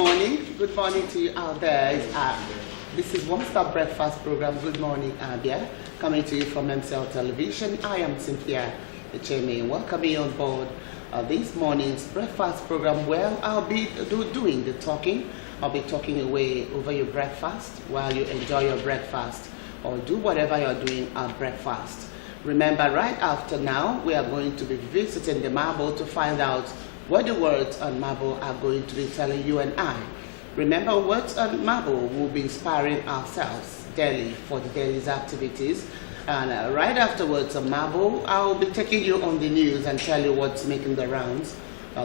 morning. Good morning to you out there. This is One Stop Breakfast Program, Good Morning Abia, coming to you from MCL Television. I am Cynthia, the chairman. Welcoming you on board this morning's breakfast program. Well, I'll be doing the talking. I'll be talking away over your breakfast while you enjoy your breakfast or do whatever you're doing at breakfast. Remember, right after now, we are going to be visiting the marble to find out what the words on marble are going to be telling you and I. Remember, words on marble will be inspiring ourselves daily for the day's activities. And right after words on marble, I'll be taking you on the news and tell you what's making the rounds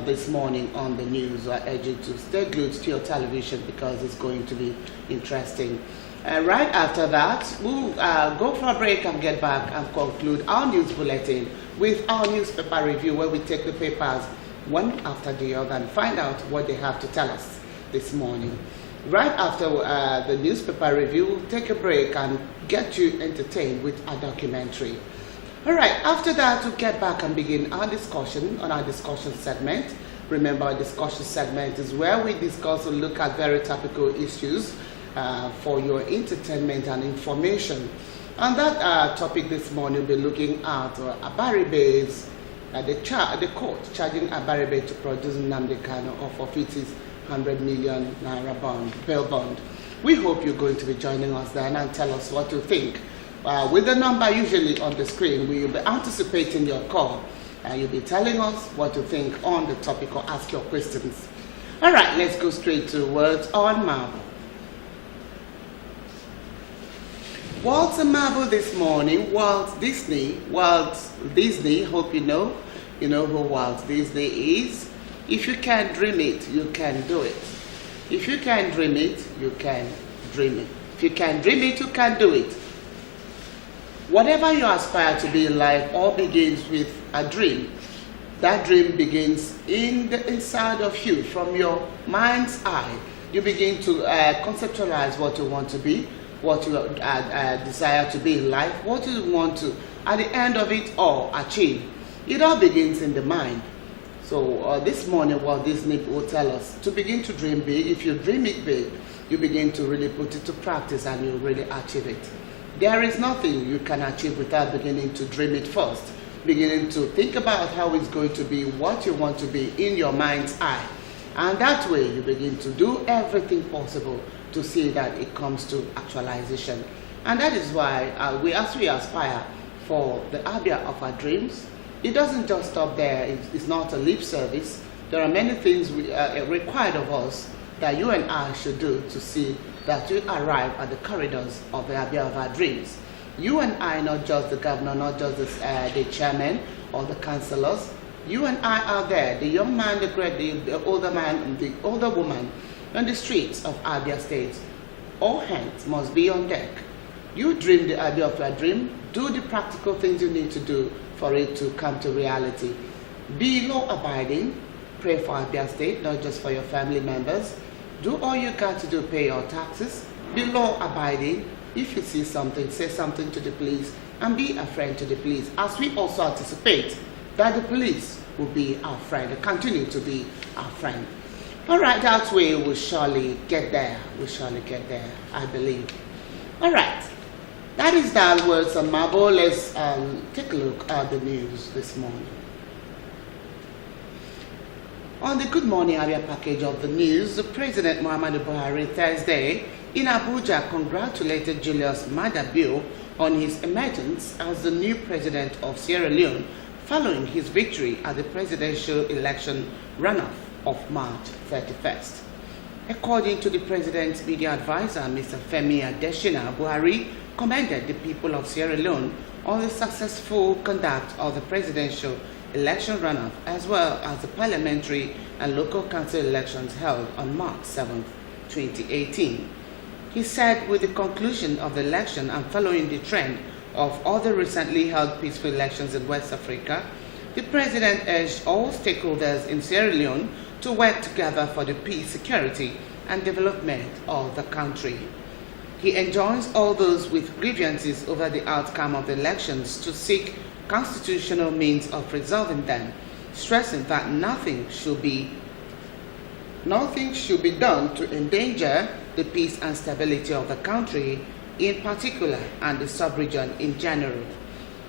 this morning on the news. I urge you to stay glued to your television because it's going to be interesting. Right after that, we'll go for a break and get back and conclude our news bulletin with our newspaper review, where we take the papers one after the other and find out what they have to tell us this morning. Right after the newspaper review, we'll take a break and get you entertained with a documentary. All right, after that, we'll get back and begin our discussion on our discussion segment. Remember, our discussion segment is where we discuss and look at very topical issues for your entertainment and information. On that topic this morning, we'll be looking at Abaribe's the court charging Abaribe to produce Nnamdi Kanu of its 100 million naira bail bond. We hope you're going to be joining us then and tell us what you think. With the number usually on the screen, we will be anticipating your call and you'll be telling us what you think on the topic or ask your questions. All right, let's go straight to words on marble. What's a marble this morning? Walt Disney, hope you know who Walt Disney is. If you can dream it, you can do it. If you can dream it, you can dream it. If you can dream it, you can do it. Whatever you aspire to be in life all begins with a dream. That dream begins in the inside of you, from your mind's eye. You begin to conceptualize what you want to be, what you desire to be in life, what you want to, at the end of it all, achieve. It all begins in the mind. So this morning, Walt Disney will tell us to begin to dream big. If you dream it big, you begin to really put it to practice and you really achieve it. There is nothing you can achieve without beginning to dream it first, beginning to think about how it's going to be, what you want to be in your mind's eye. And that way, you begin to do everything possible to see that it comes to actualization. And that is why as we aspire for the Abia of our dreams, it doesn't just stop there. It's not a lip service. There are many things required of us that you and I should do to see that we arrive at the corridors of the Abia of our dreams. You and I, not just the governor, not just the chairman or the councillors. You and I out there, the young man, the older man, the older woman, on the streets of Abia State. All hands must be on deck. You dream the Abia of your dream. Do the practical things you need to do for it to come to reality. Be law-abiding. Pray for Abia State, not just for your family members. Do all you got to do, pay your taxes. Be law-abiding. If you see something, say something to the police and be a friend to the police, as we also anticipate that the police will be our friend and continue to be our friend. All right, that way we'll surely get there. We'll surely get there, I believe. All right. That is that words on marble. Let's take a look at the news this morning. On the Good Morning Abia package of the news, the President Muhammadu Buhari Thursday in Abuja congratulated Julius Maada Bio on his emergence as the new president of Sierra Leone following his victory at the presidential election runoff of March 31st. According to the president's media advisor, Mr. Femi Adesina, Buhari commended the people of Sierra Leone on the successful conduct of the presidential election runoff, as well as the parliamentary and local council elections held on March 7, 2018. He said with the conclusion of the election and following the trend of other recently held peaceful elections in West Africa, the president urged all stakeholders in Sierra Leone to work together for the peace, security, and development of the country. He enjoins all those with grievances over the outcome of the elections to seek constitutional means of resolving them, stressing that nothing should be nothing should be done to endanger the peace and stability of the country in particular and the sub-region in general.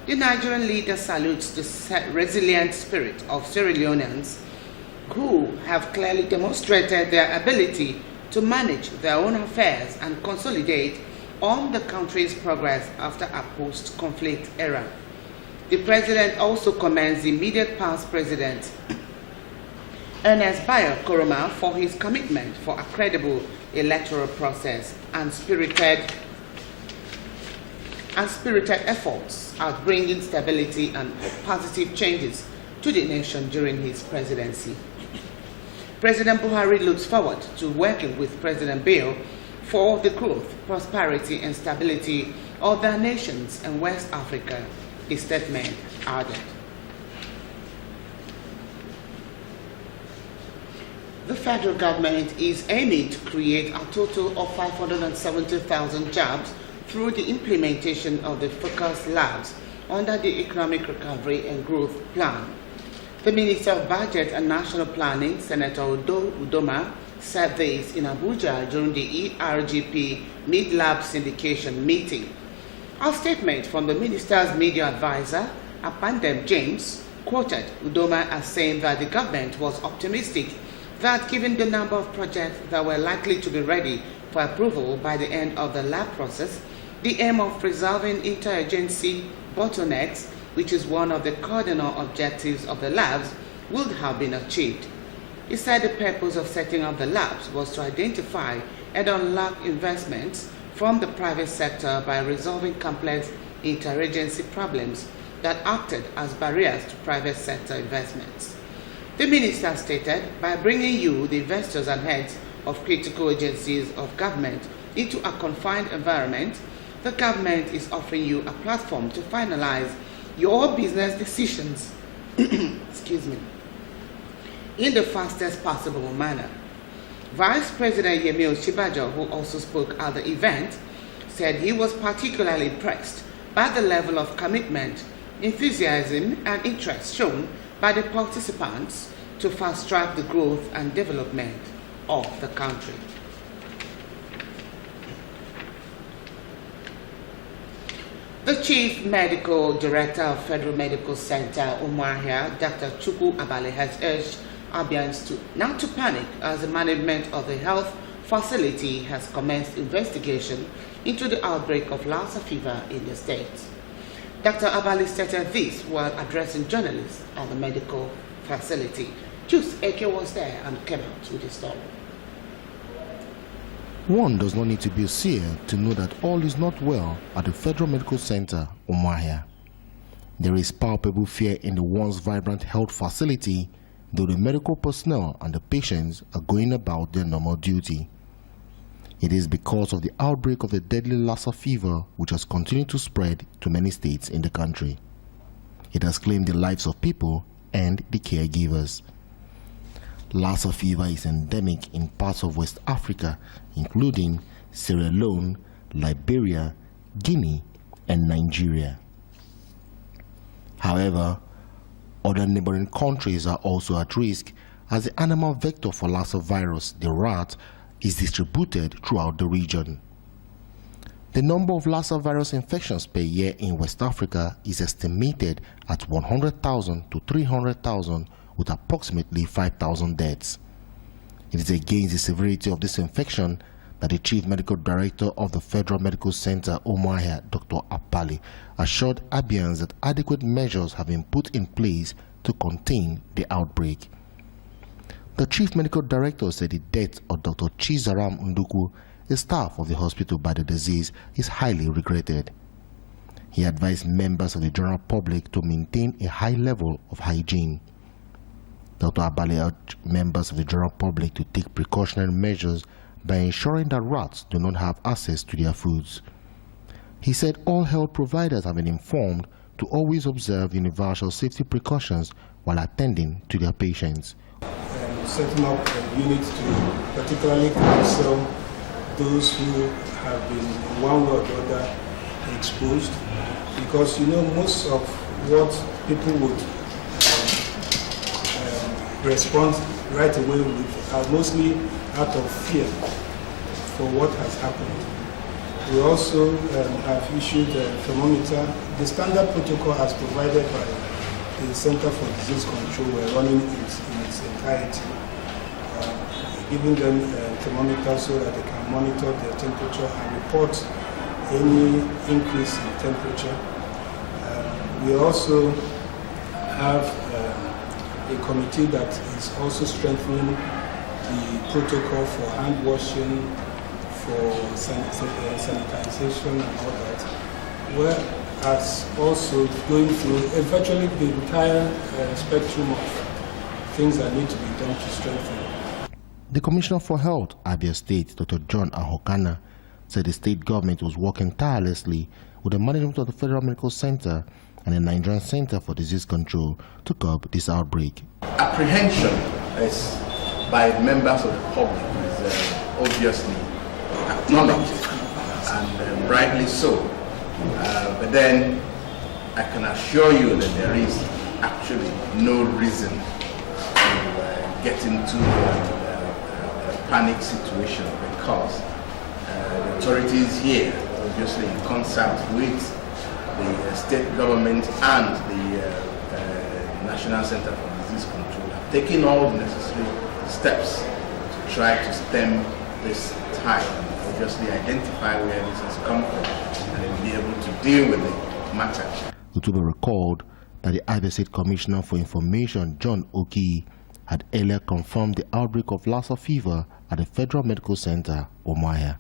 The Nigerian leader salutes the resilient spirit of Sierra Leoneans who have clearly demonstrated their ability to manage their own affairs and consolidate on the country's progress after a post-conflict era. The president also commends the immediate past president, Ernest Bayo Koroma, for his commitment for a credible electoral process and spirited efforts at bringing stability and positive changes to the nation during his presidency. President Buhari looks forward to working with President Bayo for the growth, prosperity, and stability of their nations in West Africa, the statement added. The federal government is aiming to create a total of 570,000 jobs through the implementation of the focus labs under the Economic Recovery and Growth Plan. The Minister of Budget and National Planning, Senator Udoma, said this in Abuja during the ERGP Mid-Lab Syndication meeting. A statement from the minister's media advisor, Apandem James, quoted Udoma as saying that the government was optimistic that given the number of projects that were likely to be ready for approval by the end of the lab process, the aim of preserving interagency bottlenecks, which is one of the cardinal objectives of the labs, would have been achieved. He said the purpose of setting up the labs was to identify and unlock investments from the private sector by resolving complex interagency problems that acted as barriers to private sector investments. The minister stated, by bringing you, the investors and heads of critical agencies of government, into a confined environment, the government is offering you a platform to finalize your business decisions excuse me, in the fastest possible manner. Vice President Yemi Osinbajo, who also spoke at the event, said he was particularly impressed by the level of commitment, enthusiasm, and interest shown by the participants to fast-track the growth and development of the country. The Chief Medical Director of Federal Medical Center, Umuahia, Dr. Chukwu Abale, has urged Abians not to panic as the management of the health facility has commenced investigation into the outbreak of Lassa fever in the state. Dr. Abale stated this while addressing journalists at the medical facility. Juice Eke was there and came out with the story. One does not need to be a seer to know that all is not well at the Federal Medical Center, Umuahia. There is palpable fear in the once vibrant health facility, though the medical personnel and the patients are going about their normal duty. It is because of the outbreak of the deadly Lassa fever which has continued to spread to many states in the country. It has claimed the lives of people and the caregivers. Lassa fever is endemic in parts of West Africa, including Sierra Leone, Liberia, Guinea, and Nigeria. However, other neighboring countries are also at risk as the animal vector for Lassa virus, the rat, is distributed throughout the region. The number of Lassa virus infections per year in West Africa is estimated at 100,000 to 300,000, with approximately 5,000 deaths. It is against the severity of this infection that the Chief Medical Director of the Federal Medical Center, Umuahia, Dr. Apali, assured Abians that adequate measures have been put in place to contain the outbreak. The Chief Medical Director said the death of Dr. Chizaram Nduku, a staff of the hospital by the disease, is highly regretted. He advised members of the general public to maintain a high level of hygiene. Dr. Abale urged members of the general public to take precautionary measures by ensuring that rats do not have access to their foods. He said all health providers have been informed to always observe universal safety precautions while attending to their patients. Setting up units to particularly counsel those who have been one way or the other exposed, because most of what people would respond right away mostly out of fear for what has happened. We also have issued a thermometer. The standard protocol as provided by the Center for Disease Control were running in its entirety, giving them a thermometer so that they can monitor their temperature and report any increase in temperature. We also have a committee that is also strengthening the protocol for hand washing, for sanitization and all that, whereas also going through virtually the entire spectrum of things that need to be done to strengthen. The Commissioner for Health, Abia State, Dr. John Ahokana, said the state government was working tirelessly with the management of the Federal Medical Center and the Nigerian Center for Disease Control to curb this outbreak. Apprehension is by members of the public is obviously acknowledged, and rightly so. But then I can assure you that there is actually no reason to get into a panic situation, because the authorities here, obviously in concert with the state government and the National Center for Disease Control, have taken all the necessary steps to try to stem this tide and obviously identify where this has come from and then be able to deal with the matter. It will be recalled that the Abia State Commissioner for Information, John Oki, had earlier confirmed the outbreak of Lassa fever at the Federal Medical Center, Umuahia.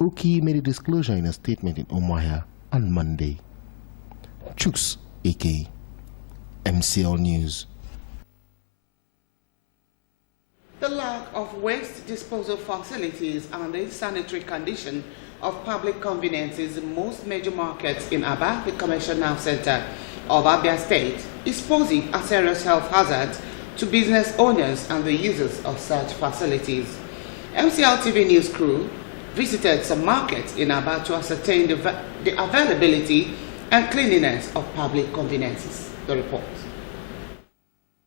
Oki made a disclosure in a statement in Umuahia on Monday. Chuks, AK, MCL News. The lack of waste disposal facilities and the sanitary condition of public conveniences in most major markets in Abia, the commercial now center of Abia State, is posing a serious health hazard to business owners and the users of such facilities. MCL TV News crew visited some markets in Abia to ascertain the availability and cleanliness of public conveniences. The report.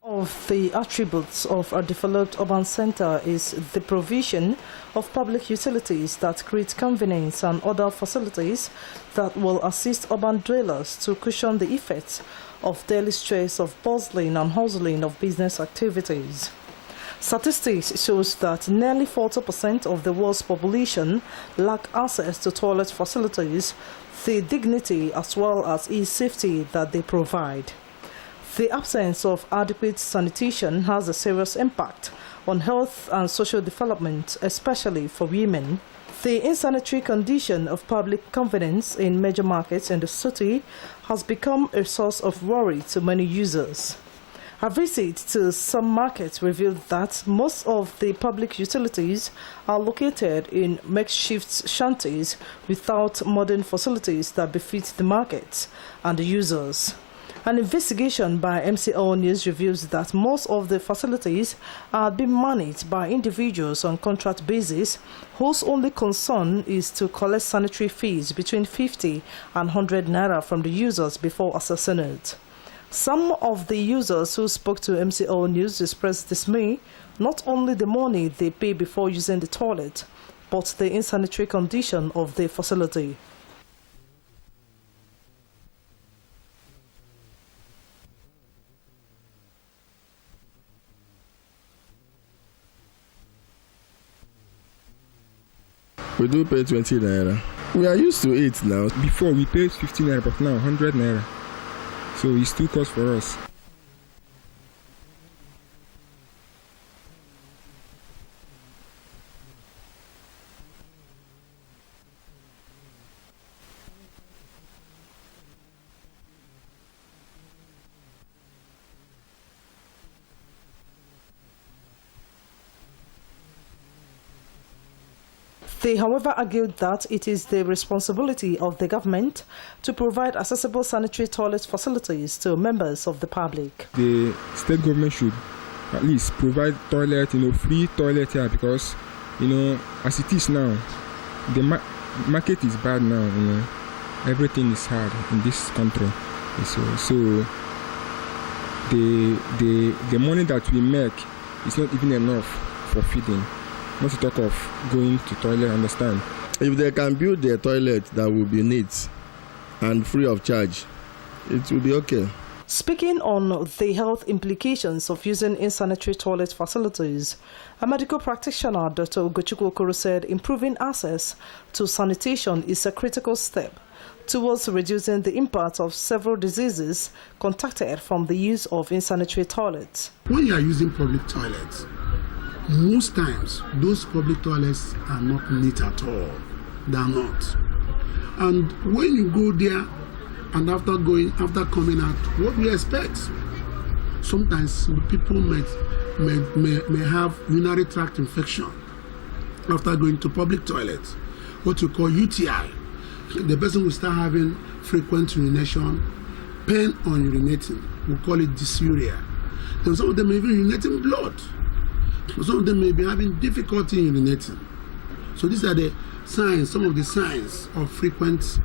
Of the attributes of a developed urban center is the provision of public utilities that create convenience and other facilities that will assist urban dwellers to cushion the effects of daily stress of bustling and hustling of business activities. Statistics shows that nearly 40% of the world's population lack access to toilet facilities, the dignity as well as e-safety that they provide. The absence of adequate sanitation has a serious impact on health and social development, especially for women. The insanitary condition of public convenience in major markets in the city has become a source of worry to many users. A visit to some markets revealed that most of the public utilities are located in makeshift shanties without modern facilities that befit the markets and the users. An investigation by MCL News reveals that most of the facilities are being managed by individuals on contract basis whose only concern is to collect sanitary fees between 50 and 100 naira from the users before assessing it. Some of the users who spoke to MCL News expressed dismay, not only the money they pay before using the toilet, but the insanitary condition of the facility. We do pay 20 naira. We are used to it now. Before we paid 50 naira, but now 100 naira. So it's too cost for us. They, however, argued that it is the responsibility of the government to provide accessible sanitary toilet facilities to members of the public. The state government should at least provide toilet, free toilet here, because, as it is now, the market is bad now, everything is hard in this country. So the money that we make it's not even enough for feeding. Not to talk of going to toilet, understand? If they can build their toilet that will be neat and free of charge, it will be okay. Speaking on the health implications of using insanitary toilet facilities, a medical practitioner, Dr. Ugochukwu Okoro, said improving access to sanitation is a critical step towards reducing the impact of several diseases contacted from the use of insanitary toilets. When you are using public toilets, most times those public toilets are not neat at all. They are not. And when you go there and after coming out, what do you expect? Sometimes people may have urinary tract infection after going to public toilets, what you call UTI. The person will start having frequent urination, pain on urinating. We call it dysuria. Then some of them may be urinating blood. Some of them may be having difficulty in urinating. So these are the signs, some of the signs of frequent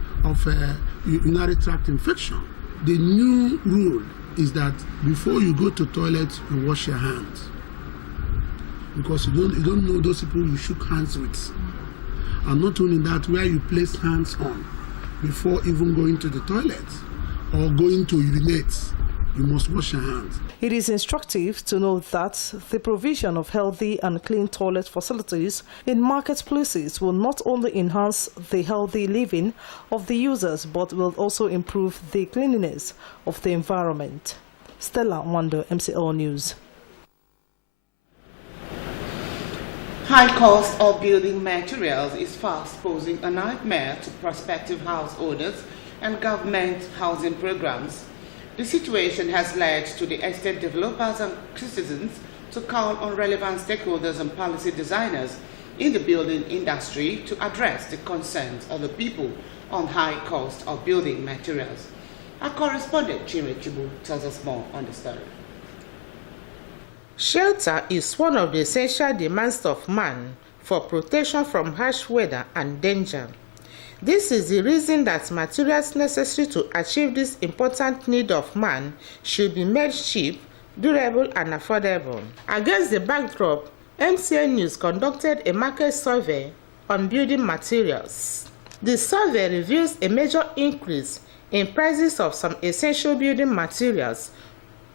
urinary tract infection. The new rule is that before you go to toilet, you wash your hands, because you don't know those people you shook hands with. And not only that, where you place hands on before even going to the toilet or going to urinate, you must wash your hands. It is instructive to note that the provision of healthy and clean toilet facilities in marketplaces will not only enhance the healthy living of the users, but will also improve the cleanliness of the environment. Stella Wando, MCL News. High cost of building materials is fast posing a nightmare to prospective house owners and government housing programs. The situation has led to the estate developers and citizens to call on relevant stakeholders and policy designers in the building industry to address the concerns of the people on high cost of building materials. Our correspondent, Chime Chibu, tells us more on the story. Shelter is one of the essential demands of man for protection from harsh weather and danger. This is the reason that materials necessary to achieve this important need of man should be made cheap, durable, and affordable. Against the backdrop, MCN News conducted a market survey on building materials. The survey reveals a major increase in prices of some essential building materials,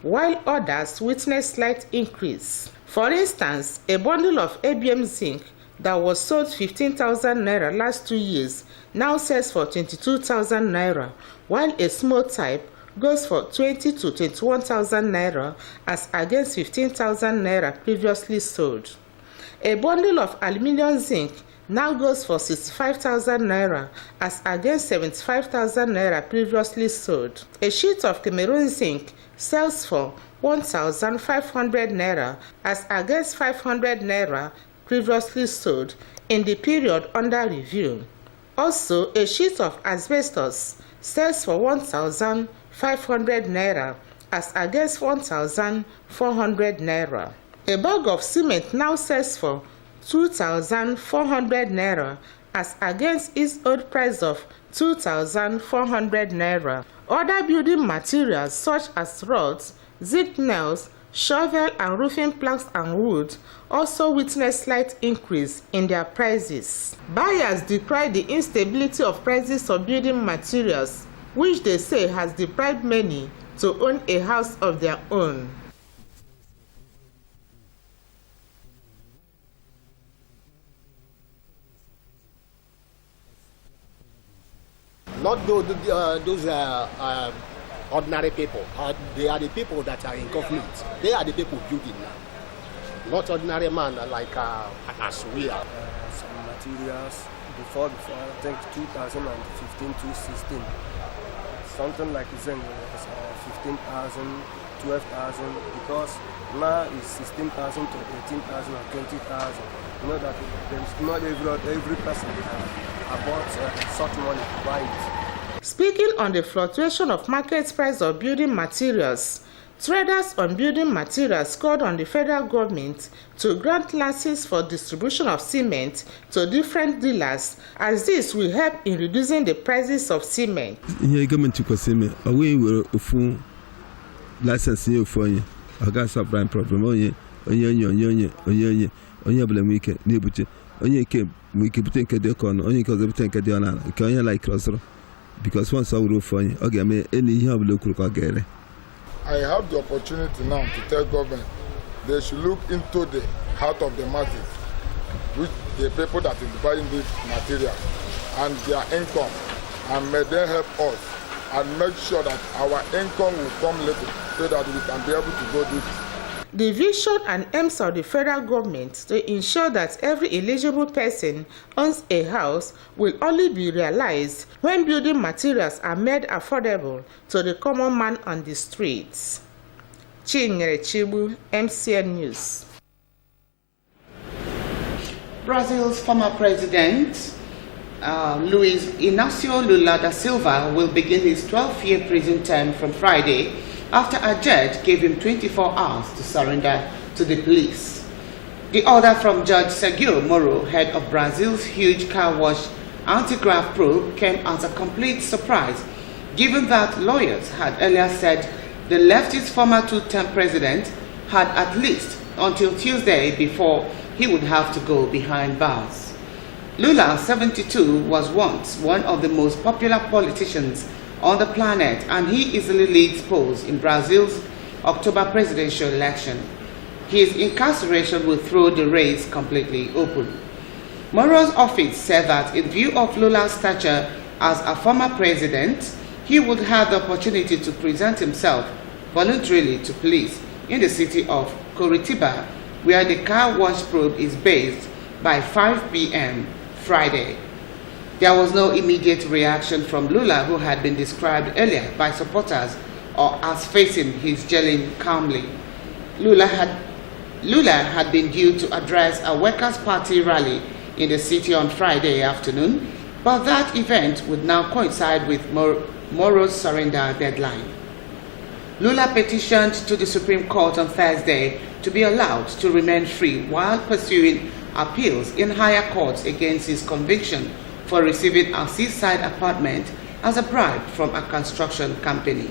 while others witness slight increase. For instance, a bundle of ABM zinc that was sold 15,000 naira last 2 years now sells for 22,000 naira, while a small type goes for 20 to 21,000 naira as against 15,000 naira previously sold. A bundle of aluminium zinc now goes for 65,000 naira as against 75,000 naira previously sold. A sheet of Cameroon zinc sells for 1,500 naira as against 500 naira previously sold in the period under review. Also, a sheet of asbestos sells for 1,500 naira as against 1,400 naira. A bag of cement now sells for 2,400 naira as against its old price of 2,400 naira. Other building materials such as rods, zinc nails, shovel and roofing planks and wood also witnessed slight increase in their prices. Buyers decry the instability of prices of building materials, which they say has deprived many to own a house of their own. Not those ordinary people. They are the people that are in conflict. They are the people building now. Not ordinary man like as we are. Some materials before I think 2015 to 16. Something like zinc was 15,000, 12,000, because now it's 16,000 to 18,000 or 20,000. You know that there's not every person about such money to buy it. Speaking on the fluctuation of market price of building materials, traders on building materials called on the federal government to grant licenses for distribution of cement to different dealers, as this will help in reducing the prices of cement. Here, government to cement, away with a full license here for you. I got some problem. onye bụla nwee ike na-ebute onye nke nwee ike bute nke dị oke ọnụ onye nke ọzọ bute nke dị ọnụ ala nke onye like ọzọ because once ọ wụrụ ofu onye ọ ga-eme ihe ọ bụla o kwuru ka ọ ga-ere. I have the opportunity now to tell government they should look into the heart of the masses, which the people that is buying this material and their income, and may they help us and make sure that our income will come later so that we can be able to go this. The vision and aims of the federal government to ensure that every eligible person owns a house will only be realized when building materials are made affordable to the common man on the streets. Chinyere Chibu, MCN News. Brazil's former president, Luiz Inácio Lula da Silva, will begin his 12-year prison term from Friday after a judge gave him 24 hours to surrender to the police. The order from Judge Sergio Moro, head of Brazil's huge car wash anti-graft probe, came as a complete surprise, given that lawyers had earlier said the leftist former two-term president had at least until Tuesday before he would have to go behind bars. Lula, 72, was once one of the most popular politicians on the planet, and he easily leads polls in Brazil's October presidential election. His incarceration will throw the race completely open. Moro's office said that in view of Lula's stature as a former president, he would have the opportunity to present himself voluntarily to police in the city of Curitiba, where the car wash probe is based, by 5 p.m. Friday. There was no immediate reaction from Lula, who had been described earlier by supporters as facing his jailing calmly. Lula had been due to address a Workers' Party rally in the city on Friday afternoon, but that event would now coincide with Moro's surrender deadline. Lula petitioned to the Supreme Court on Thursday to be allowed to remain free while pursuing appeals in higher courts against his conviction for receiving a seaside apartment as a bribe from a construction company.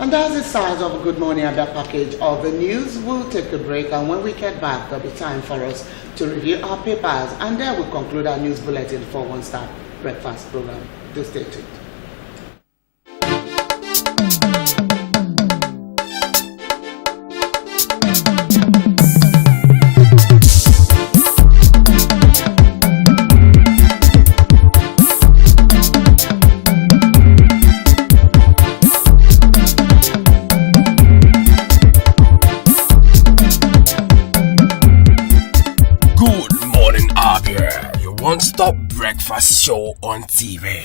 And that's the size of a Good Morning Abia package of the news. We'll take a break, and when we get back, there'll be time for us to review our papers, and then we'll conclude our news bulletin for One Star Breakfast program. Do stay tuned. One-stop breakfast show on TV.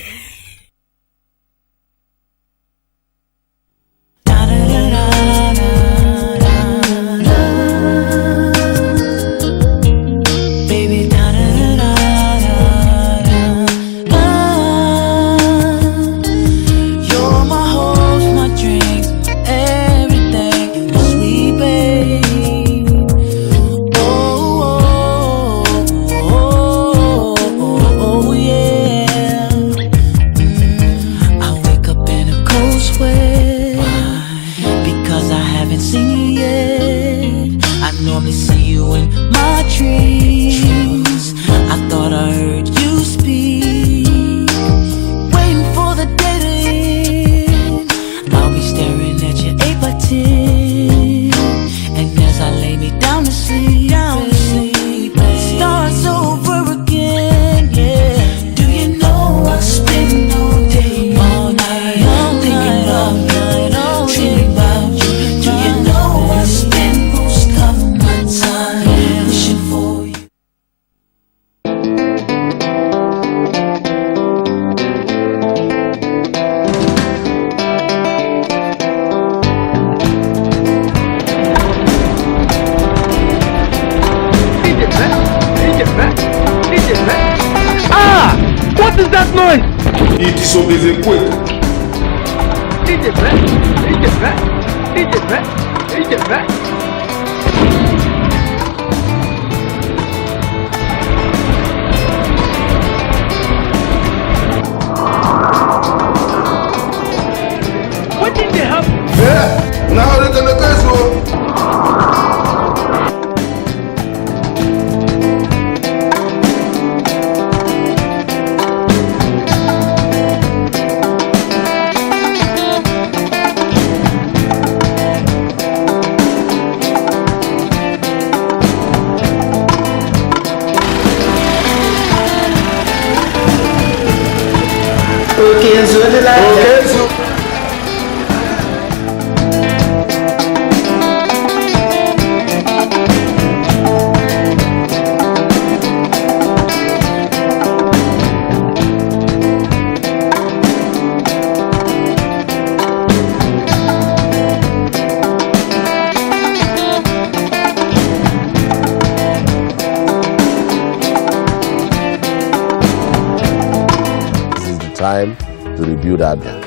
time to rebuild Abia.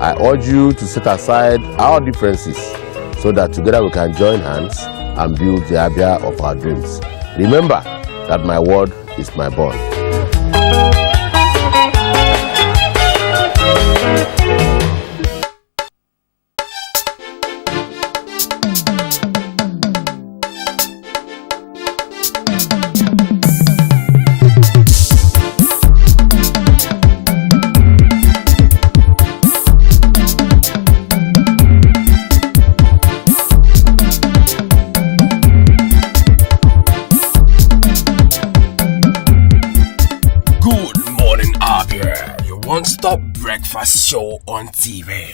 I urge you to set aside our differences so that together we can join hands and build the Abia of our dreams. Remember that my word is my bond. Good morning, Abia, your one-stop breakfast show on TV.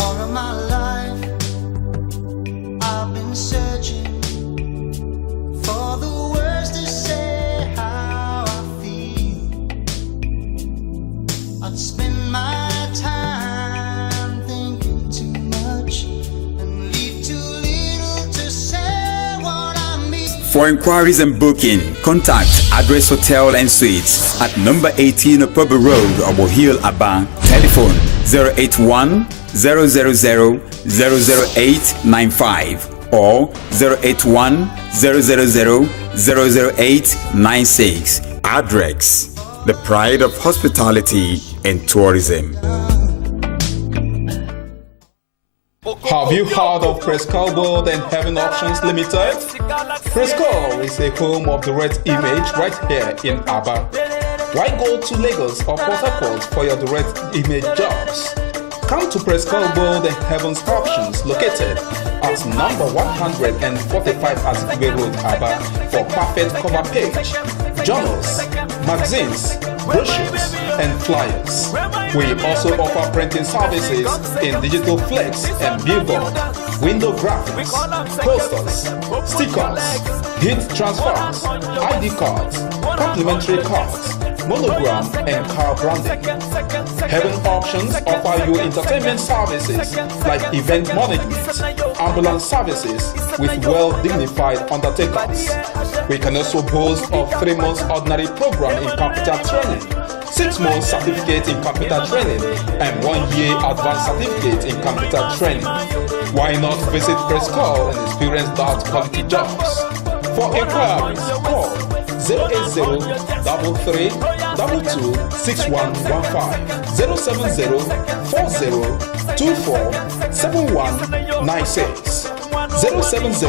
All of my life, I've been searching for the words to say how I feel. I'd spend my time thinking too much and leave too little to say what I mean. For inquiries and booking, contact Address Hotel and Suites at number 18 Upper Road, Obo Hill, Aba. Telephone 081 000 00895 or 081 000 00896. Adrex, the pride of hospitality and tourism. Have you heard of Prescal World and Heaven Options Limited? Prescal is a home of the direct image right here in Abia. Why go to Lagos or Port Harcourt for your direct image jobs? Come to Prescal World and Heaven's Options located at number 145 Azikwe Road, Abia for perfect cover page, journals, magazines, brochures, and flyers. We also offer printing services in digital flex and billboard, window graphics, posters, stickers, heat transfers, ID cards, complimentary cards, monogram, and car branding. Heaven Options offer you entertainment services like event management, ambulance services with well-dignified undertakers. We can also boast of 3 months ordinary program in computer training, 6 months certificate in computer training, and 1 year advanced certificate in computer training. Why not visit Prescal and experience that quality jobs? For inquiries, call 080 33 22 6115 070 40 24 7196 070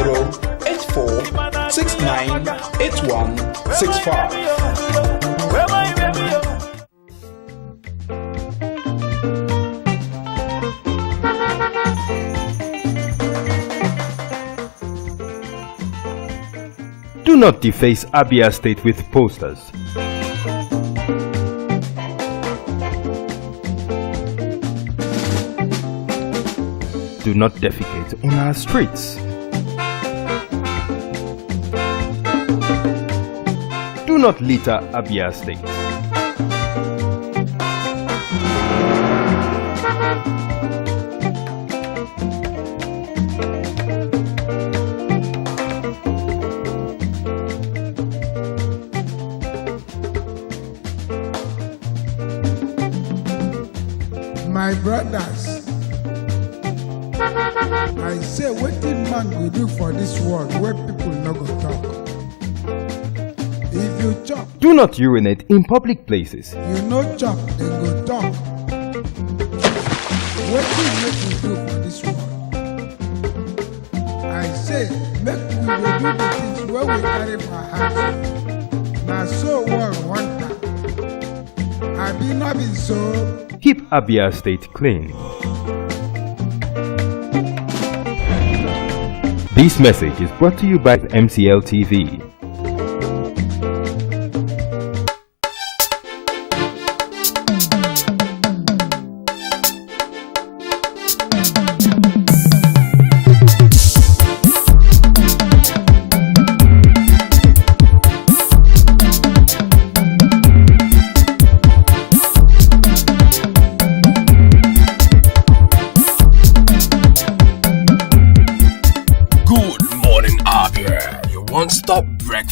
84 69 8165. Do not deface Abia State with posters. Do not defecate on our streets. Do not litter Abia State. My brothers, I say wetin man go do for this world where people no go talk. If you chop, Do not urinate in public places. you no chop, dem go talk. Wetin make we do for this world? I say make we dey do the things wey we carry for heart. Na so world want am. Abi no be so? Keep Abia State clean. This message is brought to you by MCL TV.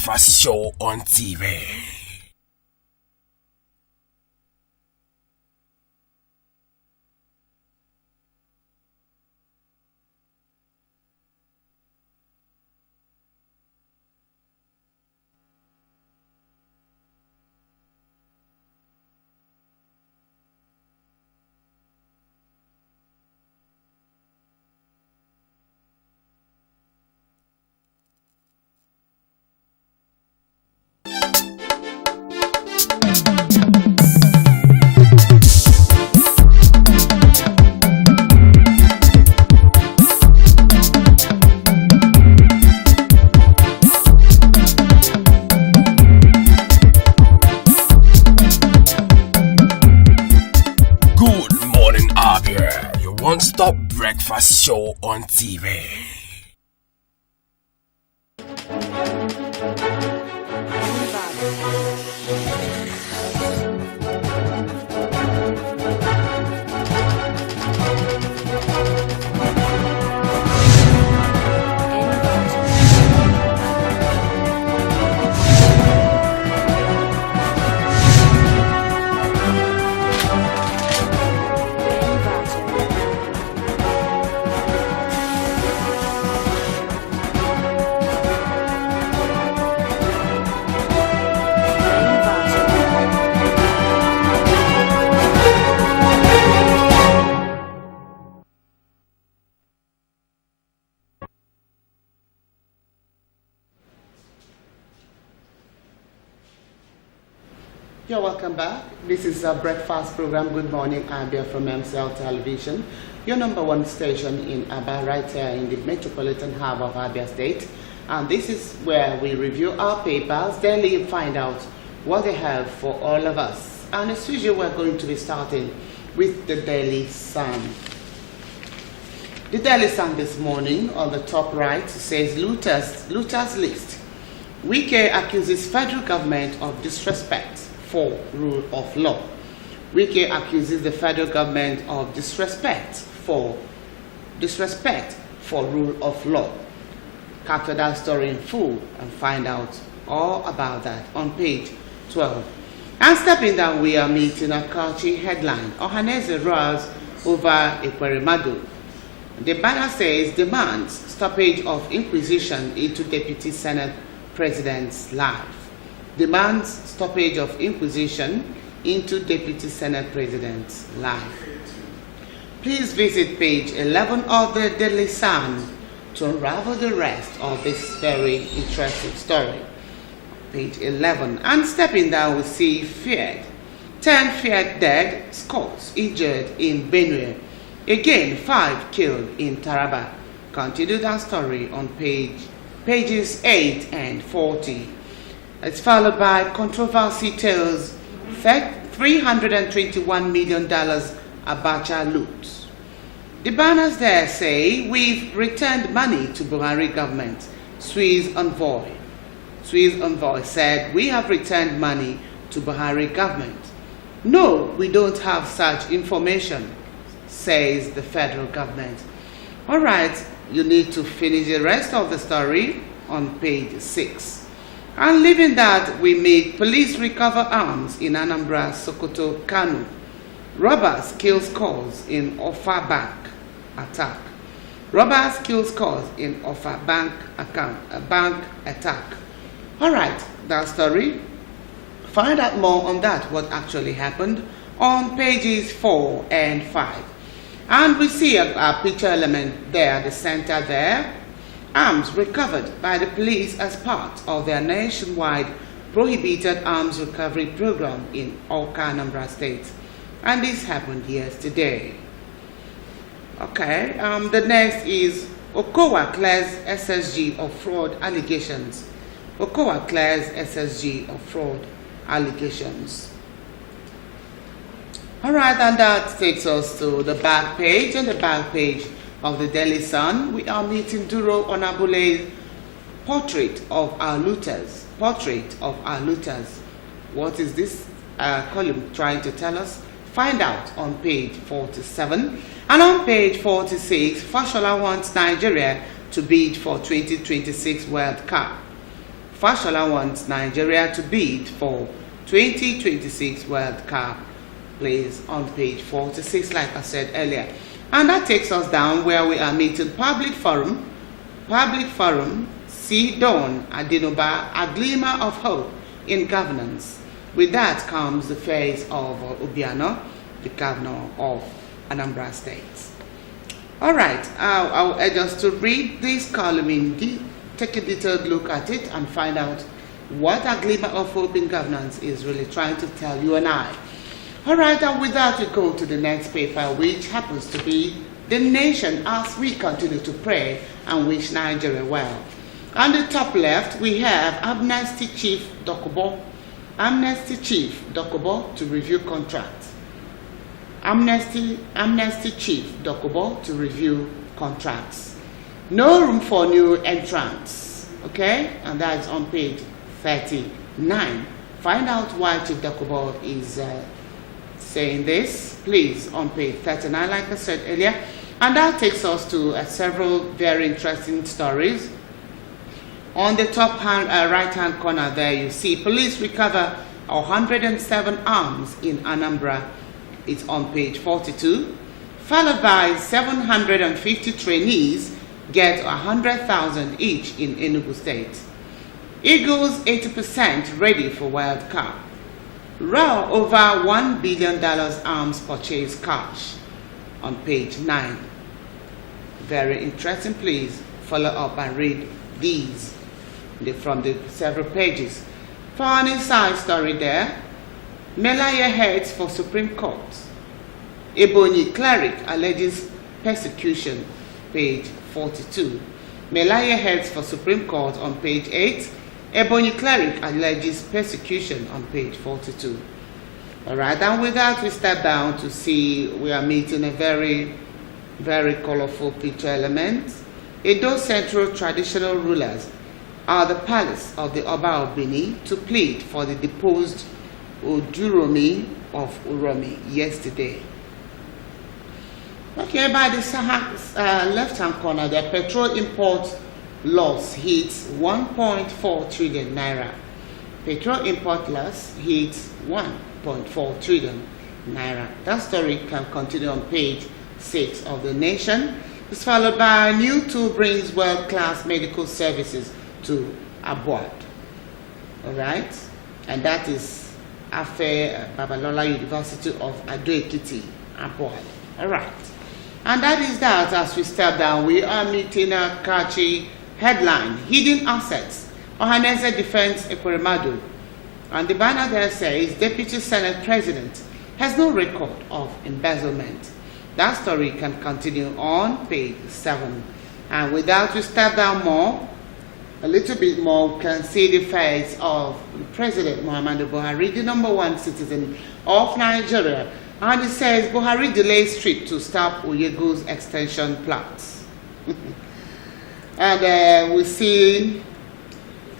breakfast show on TV. Good morning, Abia, your one-stop breakfast show on TV. You're welcome back. This is our breakfast program, Good Morning Abia from MCL Television, your number one station in Abia, right here in the metropolitan hub of Abia State. And this is where we review our papers daily, find out what they have for all of us. And as usual, we're going to be starting with the Daily Sun. The Daily Sun this morning on the top right says looters list. Wike accuses federal government of disrespect for rule of law. Wike accuses the federal government of disrespect for rule of law. Capture that story in full and find out all about that on page 12. And stepping down, we are meeting a Kachi headline. Ohaneze roars over Ekwerimadu. The banner says demands stoppage of inquisition into Deputy Senate President's life. Demands stoppage of inquisition into Deputy Senate President's life. Please visit page 11 of the Daily Sun to unravel the rest of this very interesting story. Page 11. And stepping down, we see feared. 10 feared dead, scores injured in Benue. Again, 5 killed in Taraba. Continue that story on pages 8 and 40. It's followed by controversy tells $321 million Abacha loot. The banners there say, we've returned money to Buhari government. Swiss envoy said, we have returned money to Buhari government. No, we don't have such information, says the federal government. All right, you need to finish the rest of the story on page 6. And leaving that, we meet police recover arms in Anambra, Sokoto, Kano. Robbers kill scores in Offa Bank attack. Robbers kill scores in Offa Bank bank attack. All right, that story. Find out more on that, what actually happened, on pages 4 and 5. And we see a picture element there at the center there. Arms recovered by the police as part of their nationwide prohibited arms recovery program in Awka, Anambra State. And this happened yesterday. Okay, the next is Okowa clears SSG of fraud allegations. Okowa clears SSG of fraud allegations. All right, and that takes us to the back page. On the back page of the Daily Sun, we are meeting Duro Onabule's portrait of our looters. Portrait of our looters. What is this column trying to tell us? Find out on page 47. And on page 46, Fashola wants Nigeria to bid for 2026 World Cup. Fashola wants Nigeria to bid for 2026 World Cup, please, on page 46, like I said earlier. And that takes us down where we are meeting Public Forum, See Dawn, Adenoba, a glimmer of hope in governance. With that comes the face of Obiano, the governor of Anambra State. All right, I'll urge us to read this column take a detailed look at it and find out what a glimmer of hope in governance is really trying to tell you and I. All right, and with that we go to the next paper, which happens to be The Nation, as we continue to pray and wish Nigeria well. On the top left, we have Amnesty Chief Dokubo to review contracts. Amnesty Chief Dokubo to review contracts. No room for new entrants, okay? And that is on page 39. Find out why Chief Dokubo is saying this, please, on page 39, like I said earlier. And that takes us to several very interesting stories. On the top right-hand corner there, you see police recover 107 arms in Anambra. It's on page 42. Followed by 750 trainees get 100,000 each in Enugu State. Eagles 80% ready for World Cup. Raw over $1 billion arms purchase cash on page 9. Very interesting. Please follow up and read these from the several pages. For an inside story there, Melaya heads for Supreme Court. Ebonyi cleric alleges persecution, page 42. Melaya heads for Supreme Court on page 8. Ebonyi cleric alleges persecution on page 42. All right, and with that we step down to see we are meeting a very, very colorful picture element. Edo Central traditional rulers are the palace of the Oba of Bini to plead for the deposed Oduromi of Uromi yesterday. Okay, by the left-hand corner, the petrol import loss hits 1.4 trillion naira. Petrol import loss hits 1.4 trillion naira. That story can continue on page 6 of The Nation. It's followed by new tool brings world-class medical services to Abia. All right, and that is Afe Babalola University of Ado-Ekiti, Abia. All right. And that is that. As we step down, we are meeting a catchy headline, Hidden Assets, Ohaneze Defense Ekweremadu. And the banner there says, Deputy Senate President has no record of embezzlement. That story can continue on page 7. And with that, we step down a little bit more, we can see the face of President Muhammadu Buhari, the #1 citizen of Nigeria. And it says, Buhari delays trip to stop Oyego's extension plans. And we see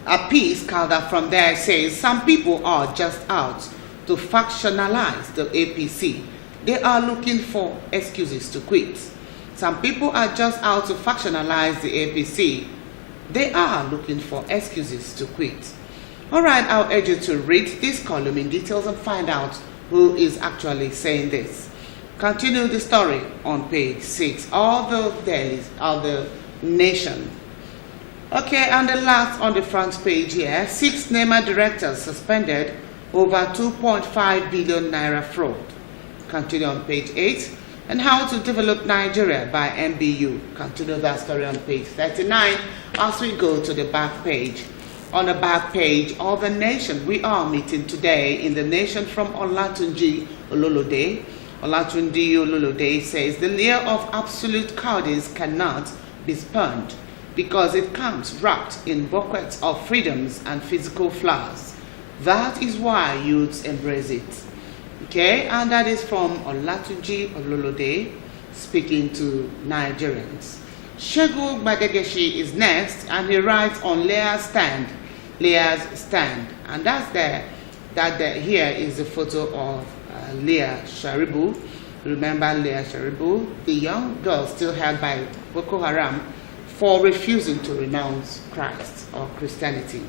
a piece called up from there says, some people are just out to factionalize the APC. They are looking for excuses to quit. Some people are just out to factionalize the APC. They are looking for excuses to quit. All right, I'll urge you to read this column in details and find out who is actually saying this. Continue the story on page 6, all the dailies of The Nation. Okay, and the last on the front page here, 6 NEMA directors suspended over 2.5 billion naira fraud. Continue on page 8. And how to develop Nigeria by MBU. Continue that story on page 39 as we go to the back page. On the back page of The Nation, we are meeting today in The Nation from Olatunji Ololode. Olatunji Ololode says the layer of absolute cowardice cannot be spurned because it comes wrapped in buckets of freedoms and physical flaws. That is why youths embrace it. Okay, and that is from Olatunji Ololode speaking to Nigerians. Shegu Badegeshi is next, and he writes on Leah's stand, and that's there. Here is a photo of Leah Sharibu. Remember Leah Sharibu, the young girl still held by Boko Haram for refusing to renounce Christ or Christianity.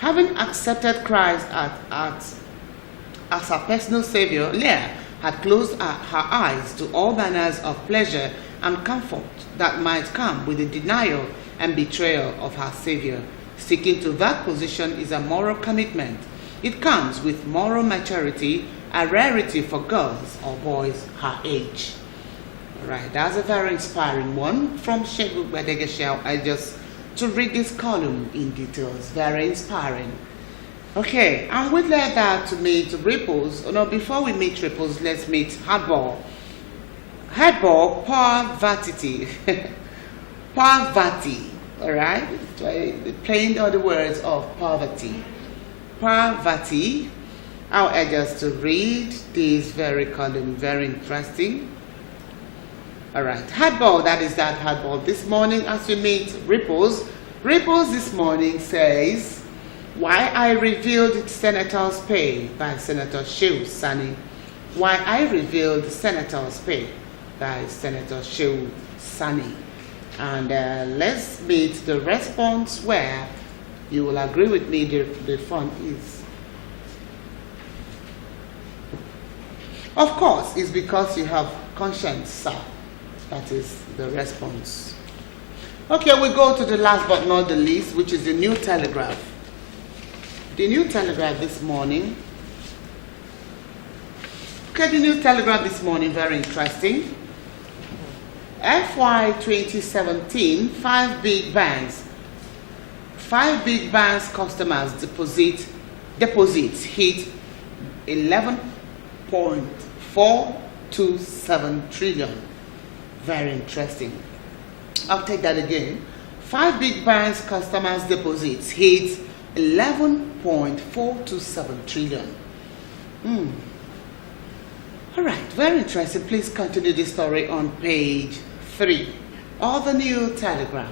Having accepted Christ as her personal savior, Leah had closed her eyes to all manners of pleasure and comfort that might come with the denial and betrayal of her savior. Sticking to that position is a moral commitment. It comes with moral maturity, a rarity for girls or boys her age. Right, that's a very inspiring one from Sheikh Badegeshel. I just to read this column in details, very inspiring. Okay, and we led that to meet Ripples. Oh, no, before we meet Ripples, let's meet Hardball. Hardball, Parvati. Parvati, all right? Playing all the words of poverty. Parvati. I'll adjust to read this very column, very interesting. All right, Hardball, that is that Hardball. This morning, as we meet Ripples, Ripples this morning says, Why I Revealed Senator's Pay by Senator Shehu Sani. Why I Revealed Senator's Pay by Senator Shehu Sani. And let's meet the response where you will agree with me the font is. Of course, it's because you have conscience, sir. That is the response. Okay, we go to the last but not the least, which is the New Telegraph. The New Telegraph this morning. Okay, the New Telegraph this morning, very interesting. FY 2017, five big banks customers deposits hit 11.427 trillion. Very interesting. I'll take that again. Five big banks customers deposits hit 11.427 trillion. All right, very interesting. Please continue the story on page 3 of the New Telegraph.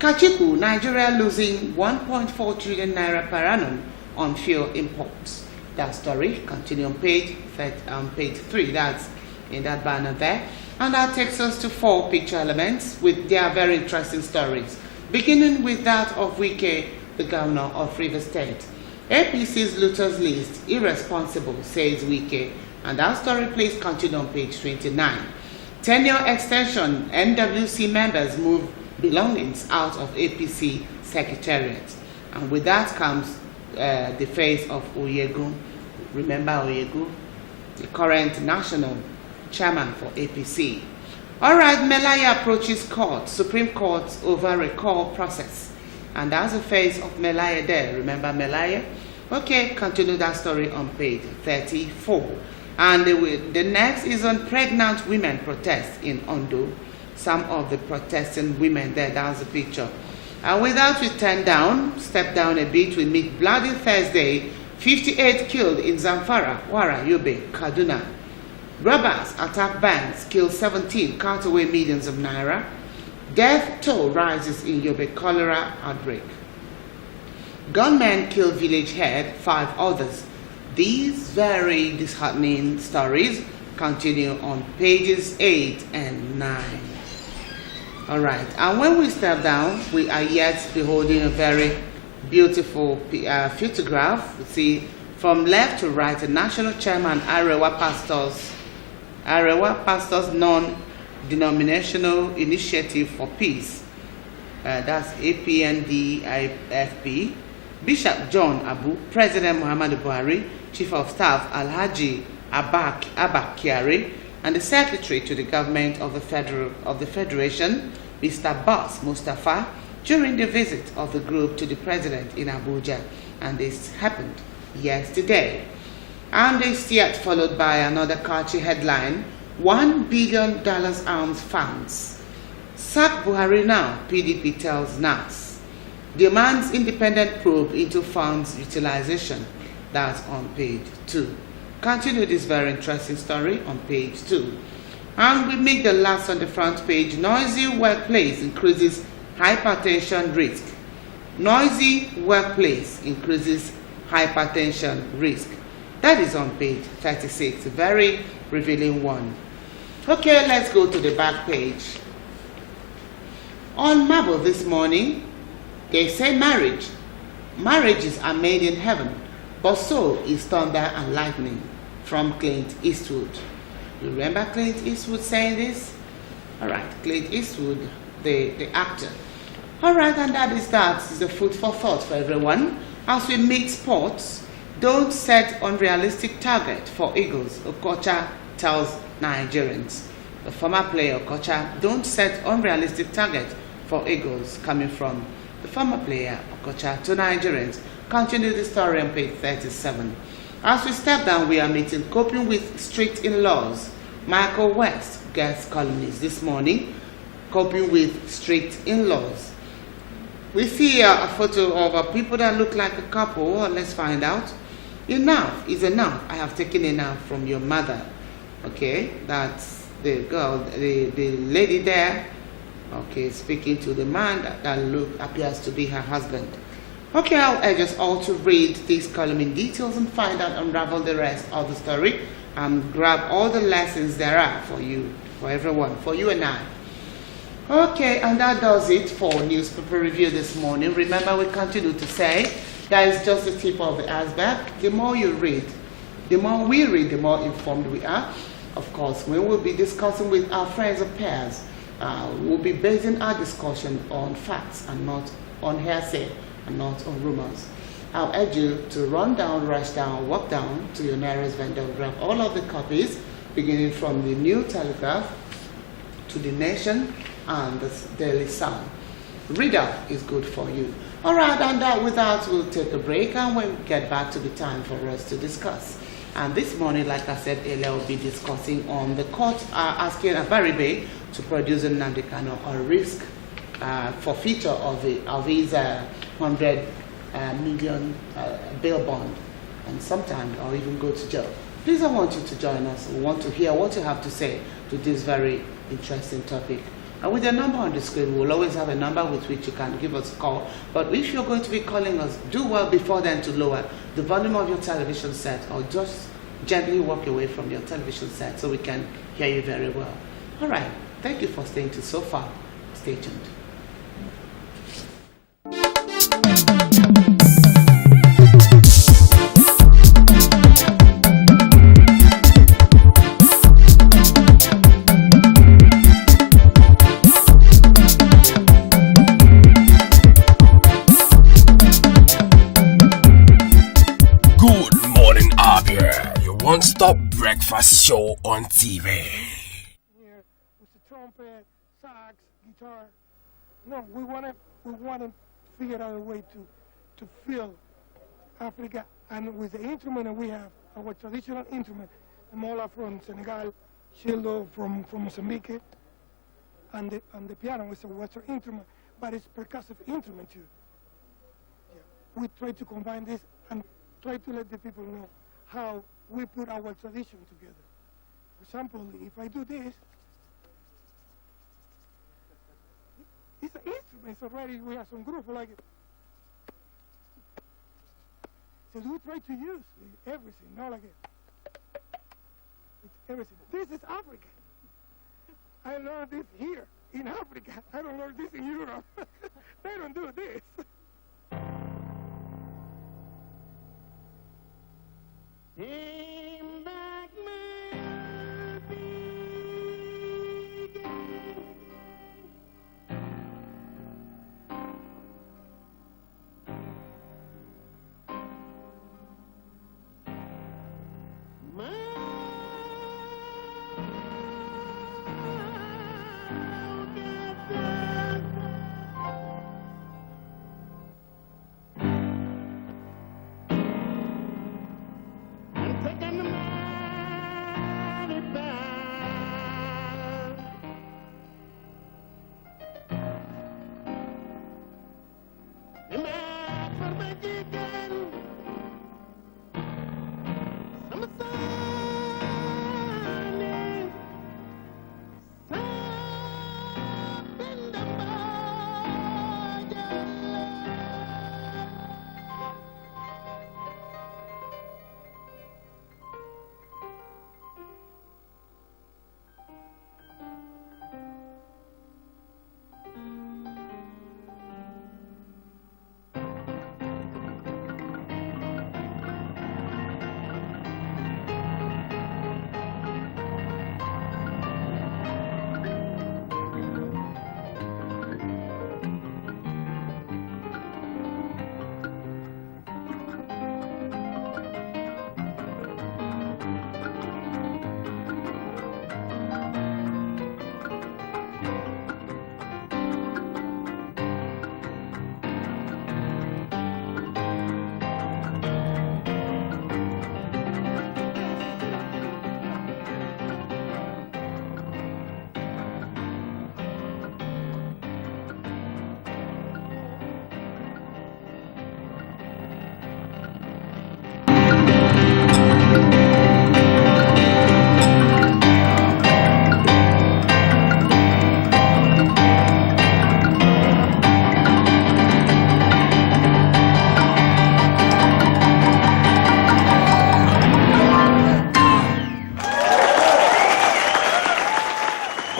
Kachiku, Nigeria losing 1.4 trillion naira per annum on fuel imports. That story continue on page 3. That's in that banner there. And that takes us to 4 picture elements with their very interesting stories. Beginning with that of Wike, the governor of Rivers State. APC's looters list irresponsible, says Wike. And that story, please continue on page 29. Tenure extension, NWC members move belongings out of APC secretariat. And with that comes the face of Oyegu. Remember Oyegu, the current national chairman for APC. All right, Melaya approaches court, Supreme Court over recall process. And that's the face of Melaya there. Remember Melaya? Okay, continue that story on page 34. And the next is on pregnant women protest in Ondo. Some of the protesting women there, that's the picture. And with that, we step down a bit, we meet Bloody Thursday, 58 killed in Zamfara, Wara, Yobe, Kaduna. Robbers attack banks, kill 17, cut away millions of naira. Death toll rises in Yobe cholera outbreak. Gunmen kill village head, 5 others. These very disheartening stories continue on pages 8 and 9. All right, and when we step down, we are yet beholding a very beautiful photograph. You see, from left to right, the national chairman, Arewa Pastors Non-Denominational Initiative for Peace. That's APNDIFP. Bishop John Abu, President Muhammadu Buhari, Chief of Staff Alhaji Abba Kyari, and the Secretary to the Government of the Federation, Mr. Bas Mustafa, during the visit of the group to the President in Abuja. And this happened yesterday. And it's yet followed by another catchy headline, $1 billion arms funds. Sack Buhari now, PDP tells NAS. Demands independent probe into funds utilization. That's on page 2. Continue this very interesting story on page 2. And we make the last on the front page. Noisy workplace increases hypertension risk. Noisy workplace increases hypertension risk. That is on page 36, a very revealing one. Okay, let's go to the back page. On Marble this morning, they say marriage Marriages are made in heaven, but so is thunder and lightning, from Clint Eastwood. You remember Clint Eastwood saying this? All right, Clint Eastwood, the actor. All right, and that is the food for thought for everyone. As we meet sports, don't set unrealistic target for Eagles, Okocha tells Nigerians. The former player Okocha, don't set unrealistic target for Eagles, coming from the former player Okocha to Nigerians. Continue the story on page 37. As we step down, we are meeting coping with strict in-laws. Michael West, guest columnist this morning, coping with strict in-laws. We see a photo of people that look like a couple. Let's find out. Enough is enough. I have taken enough from your mother. Okay, that's the girl, the lady there. Okay, speaking to the man that appears to be her husband. Okay, I'll urge us all to read this column in details and find out, unravel the rest of the story, and grab all the lessons there are for you, for everyone, for you and I. Okay, and that does it for newspaper review this morning. Remember, we continue to say that is just the tip of the iceberg. The more you read, the more we read, the more informed we are. Of course, we will be discussing with our friends and peers. We'll be basing our discussion on facts and not on hearsay and not on rumors. I'll urge you to run down, rush down, walk down to your nearest vendor, grab all of the copies, beginning from the New Telegraph to the Nation and the Daily Sun. Reader is good for you. All right, and with that, we'll take a break and we'll get back to the time for us to discuss. And this morning, like I said earlier, we'll be discussing on the court asking Abaribe to produce a Nnamdi Kanu a risk forfeiture of his 100 million bail bond, and sometimes or even go to jail. Please, I want you to join us. We want to hear what you have to say to this very interesting topic. And with the number on the screen, we'll always have a number with which you can give us a call. But if you're going to be calling us, do well before then to lower the volume of your television set, or just gently walk away from your television set so we can hear you very well. All right. Thank you for staying till so far. Stay tuned. Good morning, Abia. Your one-stop breakfast show on TV. With the trumpet, sax, guitar. No, we want to figure out a way to fill Africa, and with the instrument that we have, our traditional instrument, the mola from Senegal, childo from Mozambique, and the piano is a Western instrument, but it's percussive instrument too. Yeah. We try to combine this and try to let the people know how we put our tradition together. For example, if I do this, it's an instrument already. We have some group like it. So we try to use everything, not like it. It's everything. This is Africa. I learned this here in Africa. I don't learn this in Europe. They don't do this. Came back my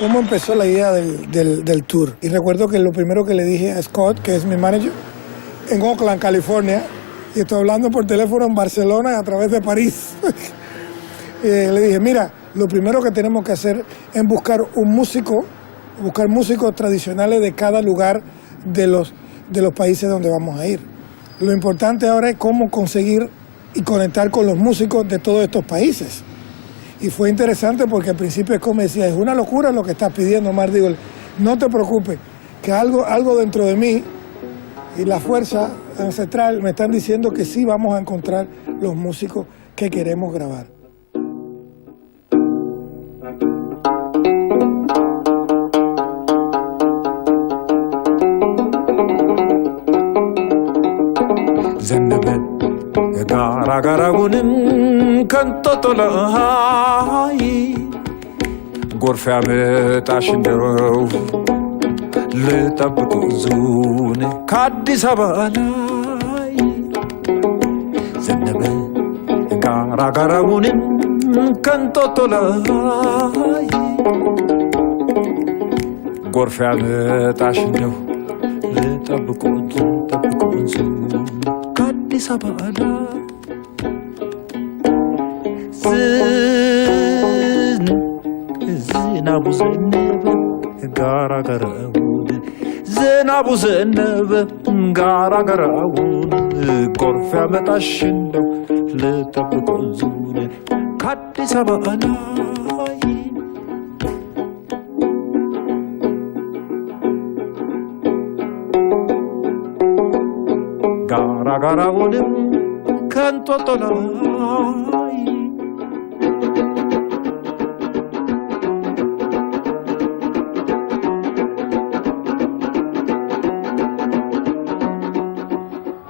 cómo empezó la idea del tour. Y recuerdo que lo primero que le dije a Scott, que es mi manager, en Oakland, California, y estoy hablando por teléfono en Barcelona a través de París. Le dije, mira, lo primero que tenemos que hacer es buscar músicos tradicionales de cada lugar de los países donde vamos a ir. Lo importante ahora es cómo conseguir y conectar con los músicos de todos estos países. Y fue interesante porque al principio Scott me decía, es una locura lo que estás pidiendo, Omar. Digo, no te preocupes, que algo dentro de mí y la fuerza ancestral me están diciendo que sí vamos a encontrar los músicos que queremos grabar. ጎርፍ ያመጣሽ እንደው ልጠብቅ ዙን ከአዲስ አበባ ላይ ዘነበ ጋራጋራውንም ከንጦጦ ላይ ጎርፍ ያመጣሽ እንደው ልጠብቅ ዙን ከአዲስ አበባ ላይ ዝናቡ ዘነበ ጋራጋራውን ዝናቡ ዘነበ ጋራጋራውን ጎርፍ ያመጣሽ እንደው ልጠብቀው ዙን ከአዲስ አበባ ላይ ጋራጋራውንም ከንጦጦ ላይ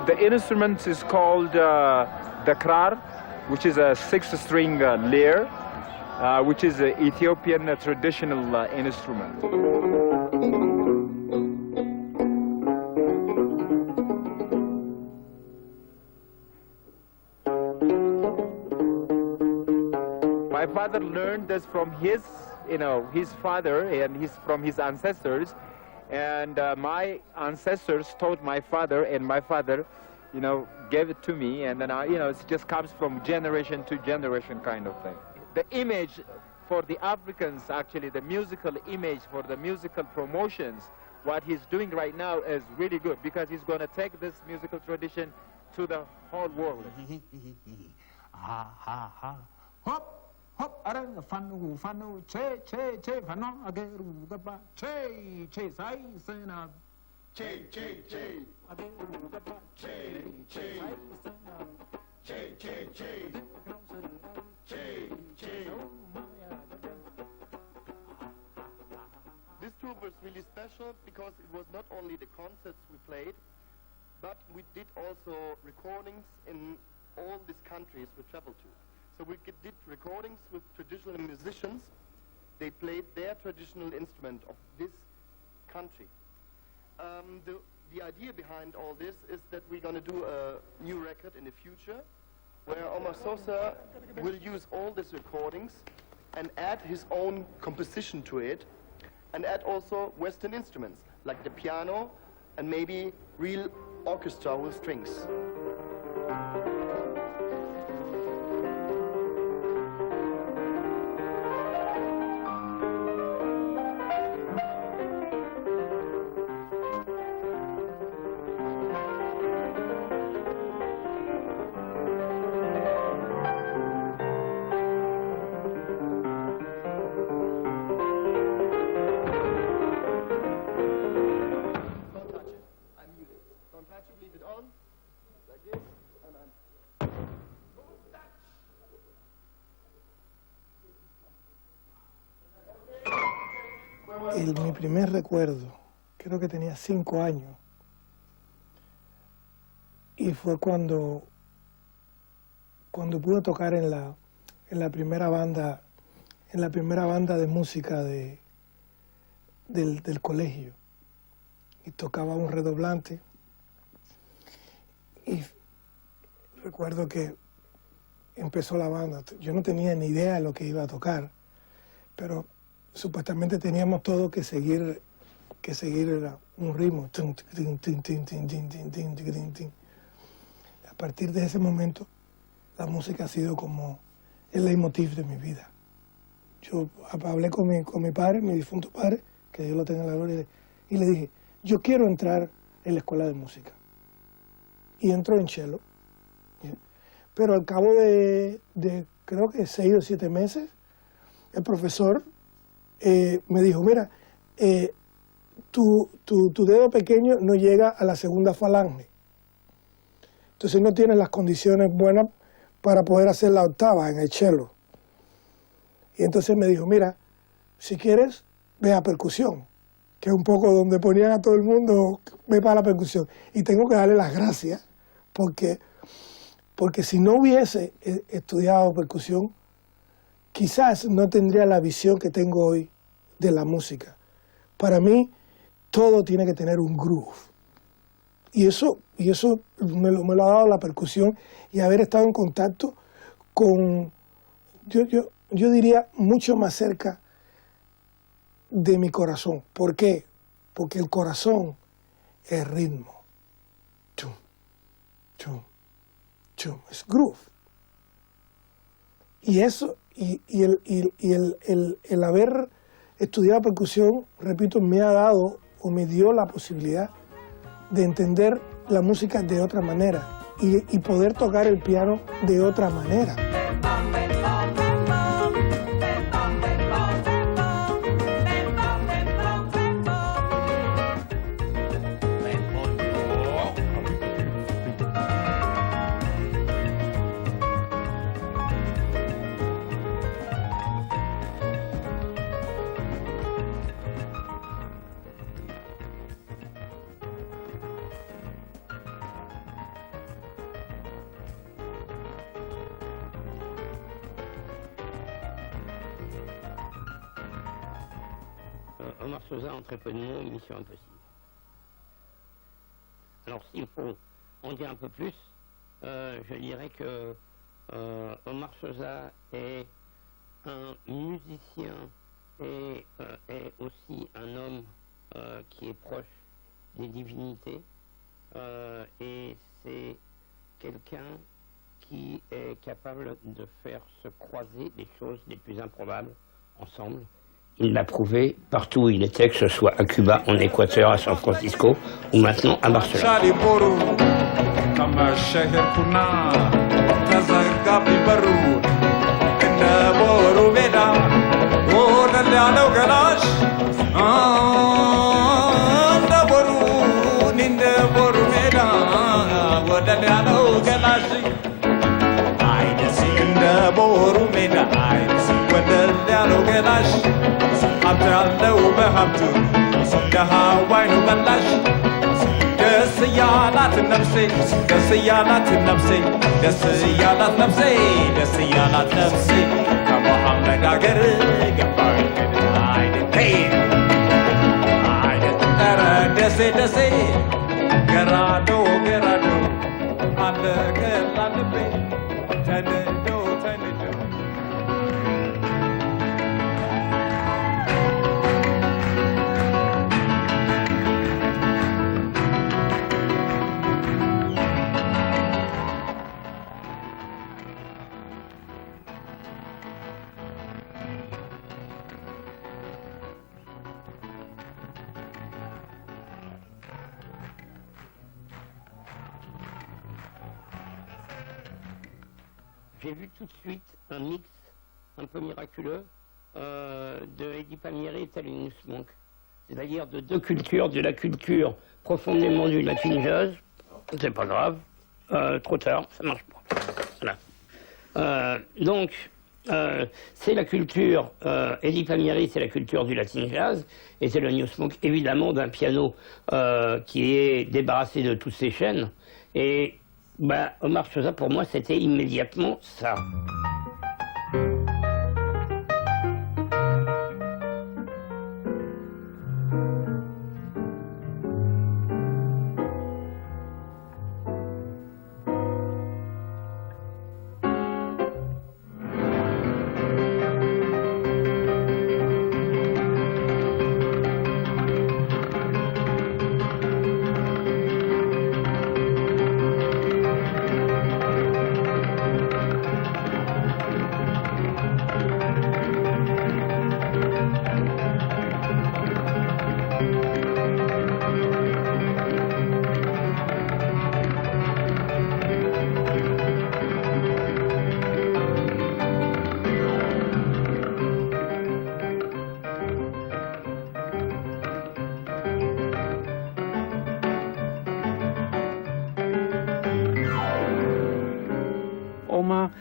The instrument is called the krar, which is a 6-string lyre, which is an Ethiopian traditional instrument. My father learned this from his father and from his ancestors, and my ancestors taught my father, and my father gave it to me, and then it just comes from generation to generation kind of thing. The image for the Africans, actually the musical image for the musical promotions, what he's doing right now is really good, because he's going to take this musical tradition to the whole world. Hop, hop, fanu, che, fanu, ageru, gaba, che, sai, sena, che, ageru, gaba, che, This tour was really special because it was not only the concerts we played, but we did also recordings in all these countries we traveled to. So we did recordings with traditional musicians. They played their traditional instrument of this country. The idea behind all this is that we're going to do a new record in the future where Omar Sosa will use all these recordings and add his own composition to it, and add also Western instruments like the piano and maybe real orchestra with strings. Mi primer recuerdo, creo que tenía 5 años, y fue cuando pude tocar en la primera banda de música del colegio, y tocaba un redoblante, y recuerdo que empezó la banda. Yo no tenía ni idea de lo que iba a tocar, pero supuestamente teníamos todo que seguir un ritmo. A partir de ese momento, la música ha sido como el leitmotiv de mi vida. Yo hablé con mi padre, mi difunto padre, que Dios lo tenga en la gloria, y le dije, yo quiero entrar en la escuela de música. Y entró en cello. Pero al cabo de creo que 6 o 7 meses, el profesor me dijo, mira, tu dedo pequeño no llega a la segunda falange. Entonces no tienes las condiciones buenas para poder hacer la octava en el cello. Y entonces me dijo, mira, si quieres, ve a percusión, que es un poco donde ponían a todo el mundo, ve para la percusión. Y tengo que darle las gracias, porque si no hubiese estudiado percusión, quizás no tendría la visión que tengo hoy de la música. Para mí, todo tiene que tener un groove. Y eso me lo ha dado la percusión y haber estado en contacto con, yo diría, mucho más cerca de mi corazón. ¿Por qué? Porque el corazón es ritmo. Chum, chum, chum. Es groove. Y eso, el haber estudiado percusión, repito, me ha dado o me dio la posibilidad de entender la música de otra manera y poder tocar el piano de otra manera. Omar Sosa, en très peu de mots, mission impossible. Alors s'il faut en dire un peu plus, je dirais que Omar Sosa est un musicien et est aussi un homme qui est proche des divinités et c'est quelqu'un qui est capable de faire se croiser des choses les plus improbables ensemble. Il l'a prouvé partout où il était, que ce soit à Cuba, en Équateur, à San Francisco ou maintenant à Barcelone. ያለው በሀብቱ ደሃ ዋይኑ በላሽ ደስ ያላት ነፍሴ ደስ ያላት ነፍሴ ደስ ያላት ነፍሴ ደስ ያላት ነፍሴ ከመሐመድ አገር ገባኝ አይደቴ ኧረ ደሴ ደሴ ገራዶ ገራዶ አለቀ ላልቤ ተንዶ ተንዶ J'ai vu tout de suite un mix un peu miraculeux de Eddie Palmieri et Thelonious Monk. C'est-à-dire de deux cultures, de la culture profondément du latin jazz, c'est pas grave, trop tard, ça marche pas. Voilà. Donc, c'est la culture, Eddie Palmieri, c'est la culture du latin jazz, et Thelonious Monk, évidemment, d'un piano qui est débarrassé de toutes ses chaînes. Et bah, Omar Sosa, pour moi, c'était immédiatement ça.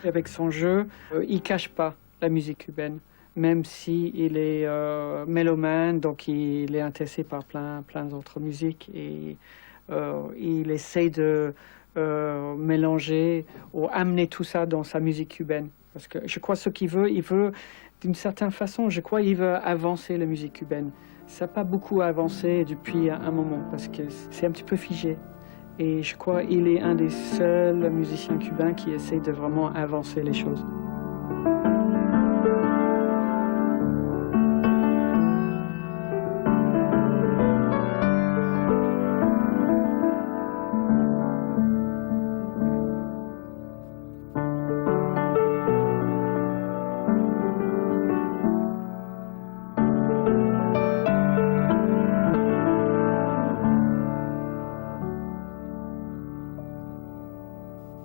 Avec son jeu, il ne cache pas la musique cubaine, même s'il est mélomane, donc il est intéressé par plein d'autres musiques et il essaie de mélanger ou amener tout ça dans sa musique cubaine. Parce que je crois ce qu'il veut, il veut d'une certaine façon, je crois il veut avancer la musique cubaine. Ça n'a pas beaucoup avancé depuis un moment parce que c'est un petit peu figé. Et je crois qu'il est un des seuls musiciens cubains qui essaie de vraiment avancer les choses.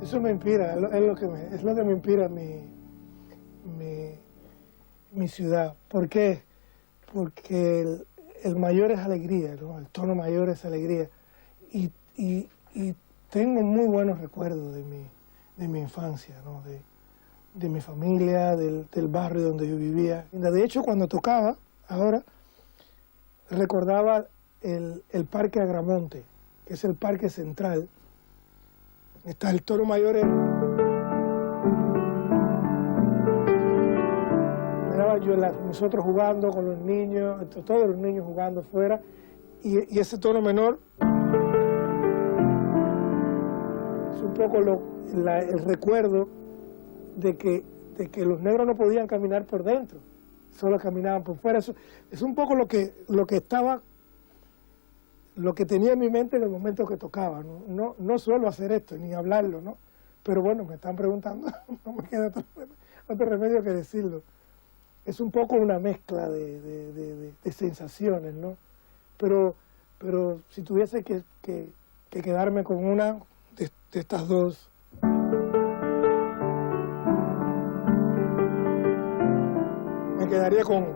Eso me inspira, es lo que me inspira mi ciudad. ¿Por qué? Porque el mayor es alegría, ¿no? El tono mayor es alegría. Y tengo muy buenos recuerdos de mi infancia, ¿no? De mi familia, del barrio donde yo vivía. De hecho, cuando tocaba, ahora, recordaba el Parque Agramonte, que es el parque central. Está el toro mayor. Nosotros jugando con los niños, todos los niños jugando fuera, y ese tono menor es un poco el recuerdo de que los negros no podían caminar por dentro, solo caminaban por fuera. Eso es un poco lo que tenía en mi mente en el momento que tocaba. No suelo hacer esto, ni hablarlo, ¿no? Pero bueno, me están preguntando, no me queda otro remedio que decirlo. Es un poco una mezcla de sensaciones, ¿no? Pero si tuviese que quedarme con una de estas dos, me quedaría con...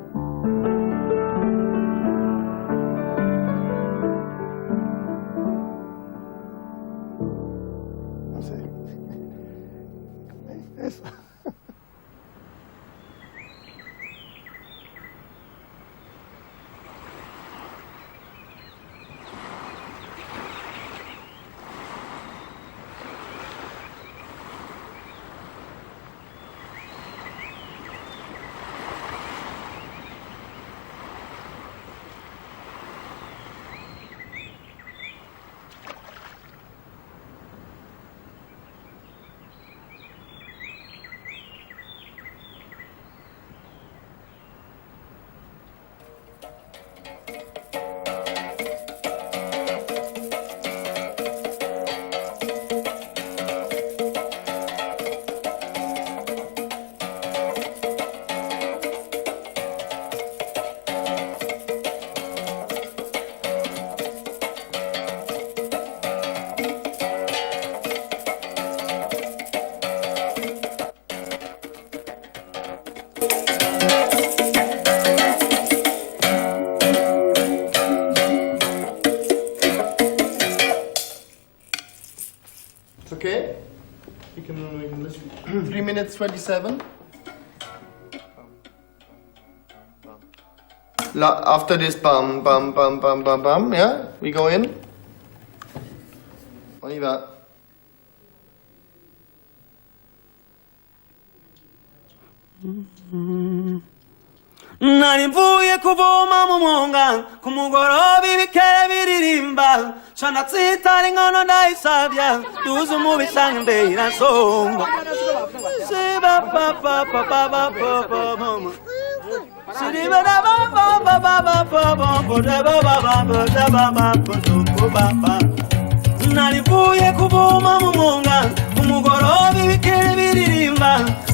Eso. Okay? You can listen. 3 minutes 27. After this, bam, bam, bam, bam, bam, bam, yeah? We go in. On y va. Narivuye kuvoma mu mwonga ku mugoroba ibikere biririmba cana tsitara inkono ndayisabya duze umubisanga imbere iransonga siba papa papa papa mama siba baba baba baba baba narivuye kuvoma mu mwonga ku mugoroba ibikere biririmba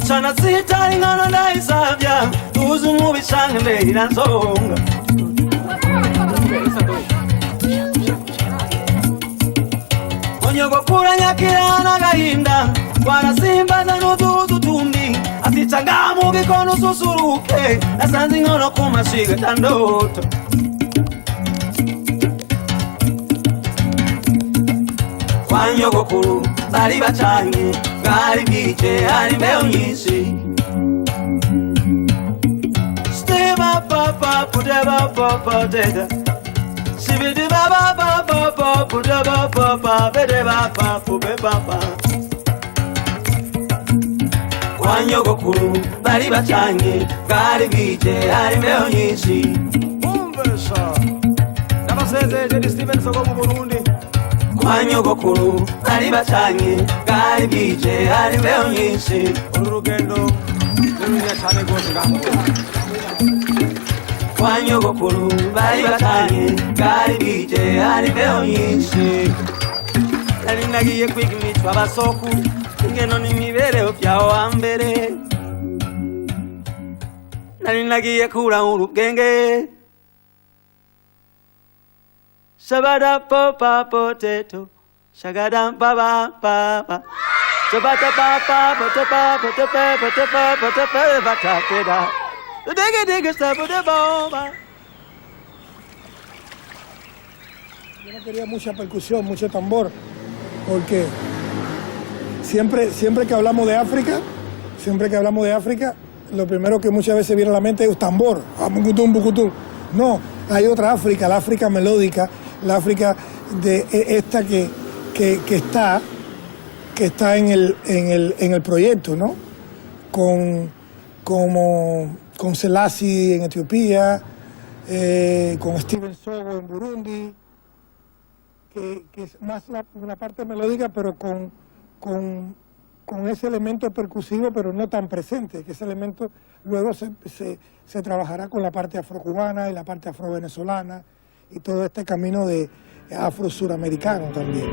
cana tsitara inkono ndayisabya duze umubisanga imbere iransonga onyogokura nyakirana agahinda warasimbaza n'uduhuzu tundi atica ngamu gikono ususuruke nasanze inkono ku mashiga tandota kwa nyogokuru bari bacanye gari bije ari meonyisi. Steba papa pudeba papa deda. Sibidi baba papa pudeba papa bedeba papa pube papa. Kwanyogokuru bari bacanye gari bije ari meonyisi. Umbesha Nabaseze de Steven Sogo mu Burundi. Kwanyogokuru bari bacanye gari bije ari meonyisi. Urugendo n'unya cyane gose ngaho. Kwanyogokuru bari bacanye gari bije ari meonyisi. Nari nagiye kwiga imicwa basoku ingeno n'imibereho byaho hambere. Nari nagiye kura urugenge. Shabada popa potato, shagada baba baba. Shabada papa potepa potepa potepa potepa batapeda. Digga digga sabude bomba. Yo no quería mucha percusión, mucho tambor, porque siempre que hablamos de África, lo primero que muchas veces viene a la mente es tambor, bucutum, bucutum. No, hay otra África, la África melódica, la África de esta que está en el proyecto, ¿no? Con Selassie en Etiopía, con Steven Sogo en Burundi, que es más una parte melódica, pero con ese elemento percusivo, pero no tan presente, que ese elemento luego se trabajará con la parte afrocubana y la parte afrovenezolana y todo este camino de afro-suramericano también.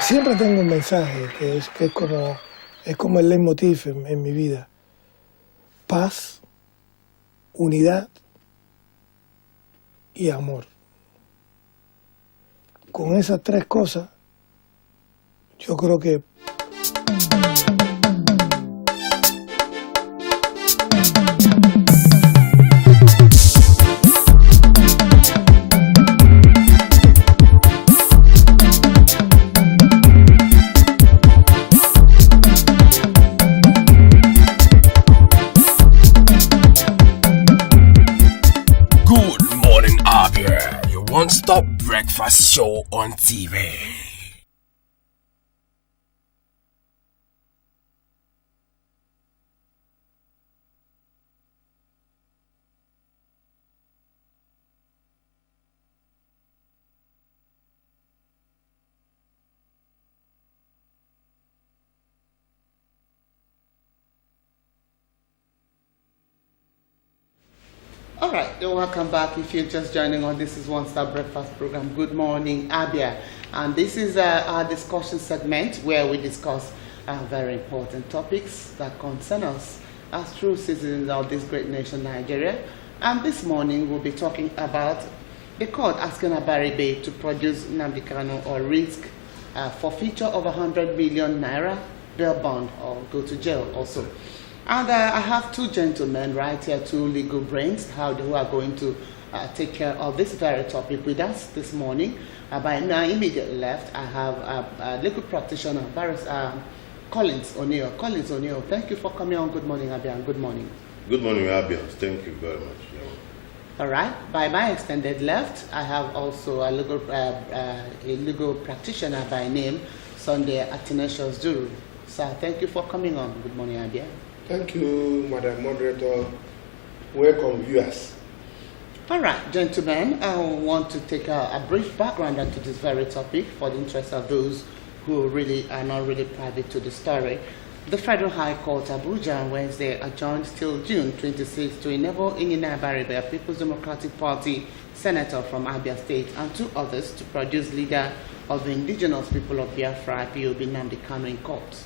Siempre tengo un mensaje que es como el leitmotiv en mi vida. Paz, unidad y amor. Con esas tres cosas, yo creo que Good morning, Abia. Your one-stop breakfast show on TV. All right, welcome back. If you're just joining on, this is One Star Breakfast Program, Good Morning, Abia. And this is our discussion segment where we discuss very important topics that concern us as true citizens of this great nation, Nigeria. And this morning we'll be talking about The court asking Abaribe to produce Nnamdi Kanu or risk forfeiture of 100 million naira bail bond or go to jail also. And I have two gentlemen right here, two legal brains, who are going to take care of this very topic with us this morning. By my immediate left, I have a legal practitioner, Collins O'Neill. Collins O'Neill, thank you for coming on Good Morning, Abia, and good morning. Good morning, Abia. Thank you very much. All right. By my extended left, I have also a legal practitioner by name, Sunday Athanasius Duru. Sir, thank you for coming on Good Morning, Abia. Thank you, Madam Moderator. Welcome, viewers. All right, gentlemen, I want to take a brief background into this very topic for the interest of those who really are not really privy to the story. The Federal High Court, Abuja, on Wednesday adjourned till June 26 to enable Inyina Abaribe, a People's Democratic Party senator from Abia State, and two others to produce leader of the indigenous people of Biafra, IPOB, Nnamdi Kanu, in court.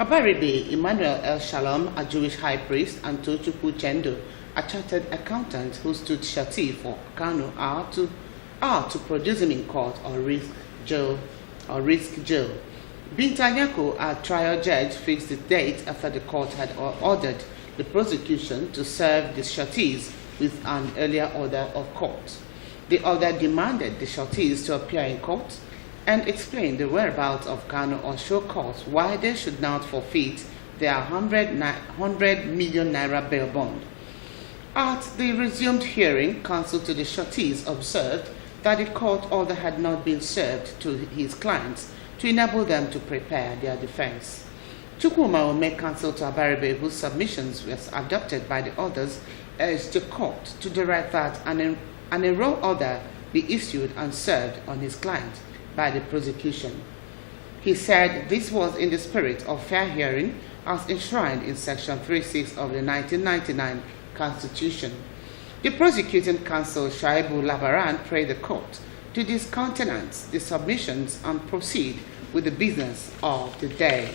Abaribe, Emmanuel El Shalom, a Jewish high priest, and Tochukwu Chendo, a chartered accountant who stood surety for Kanu, are to produce him in court or risk jail. Binta Nyako, a trial judge, fixed the date after the court had ordered the prosecution to serve the sureties with an earlier order of court. The order demanded the sureties to appear in court and explain the whereabouts of Kanu or show cause why they should not forfeit their 100 million naira bail bond. At the resumed hearing, counsel to the sureties observed that the court order had not been served to his clients to enable them to prepare their defense. Chukwuma will make counsel to Abaribe, whose submissions were adopted by the others, urged the court to direct that an enroll order be issued and served on his client by the prosecution. He said this was in the spirit of fair hearing as enshrined in Section 36 of the 1999 Constitution. The prosecuting counsel, Shaibu Labaran, prayed the court to discountenance the submissions and proceed with the business of the day.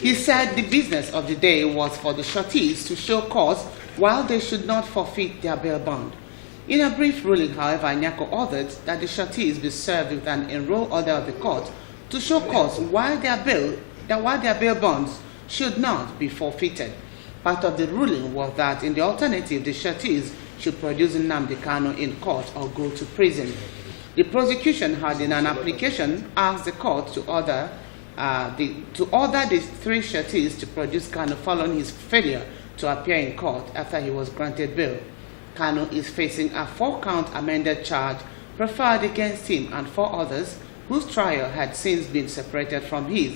He said the business of the day was for the sureties to show cause while they should not forfeit their bail bond. In a brief ruling, however, Nyako ordered that the sureties be served with an enroll order of the court to show cause why their bail bonds should not be forfeited. Part of the ruling was that in the alternative, the sureties should produce Nnamdi Kanu in court or go to prison. The prosecution had in an application asked the court to order the three sureties to produce Kanu following his failure to appear in court after he was granted bail. Kanu is facing a 4-count amended charge preferred against him and 4 others whose trial had since been separated from his.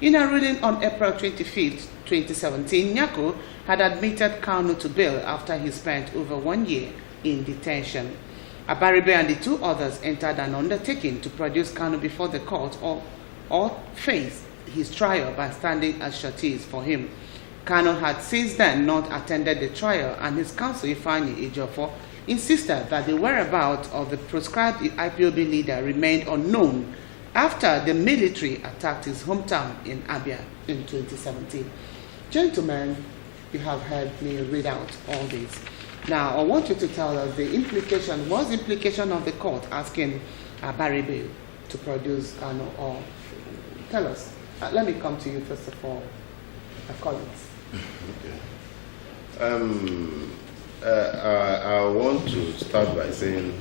In a ruling on April 25, 2017, Nyako had admitted Kanu to bail after he spent over 1 year in detention. Abaribe and the 2 others entered an undertaking to produce Kanu before the court or face his trial by standing as sureties for him. Kanu had since then not attended the trial, and his counsel, Ifeanyi Ejiofor, insisted that the whereabouts of the proscribed IPOB leader remained unknown after the military attacked his hometown in Abia in 2017. Gentlemen, you have heard me read out all this. Now, I want you to tell us the implication of the court asking Abaribe to produce Kanu, or tell us. Let me come to you first of all, Collins. Okay. I want to start by saying,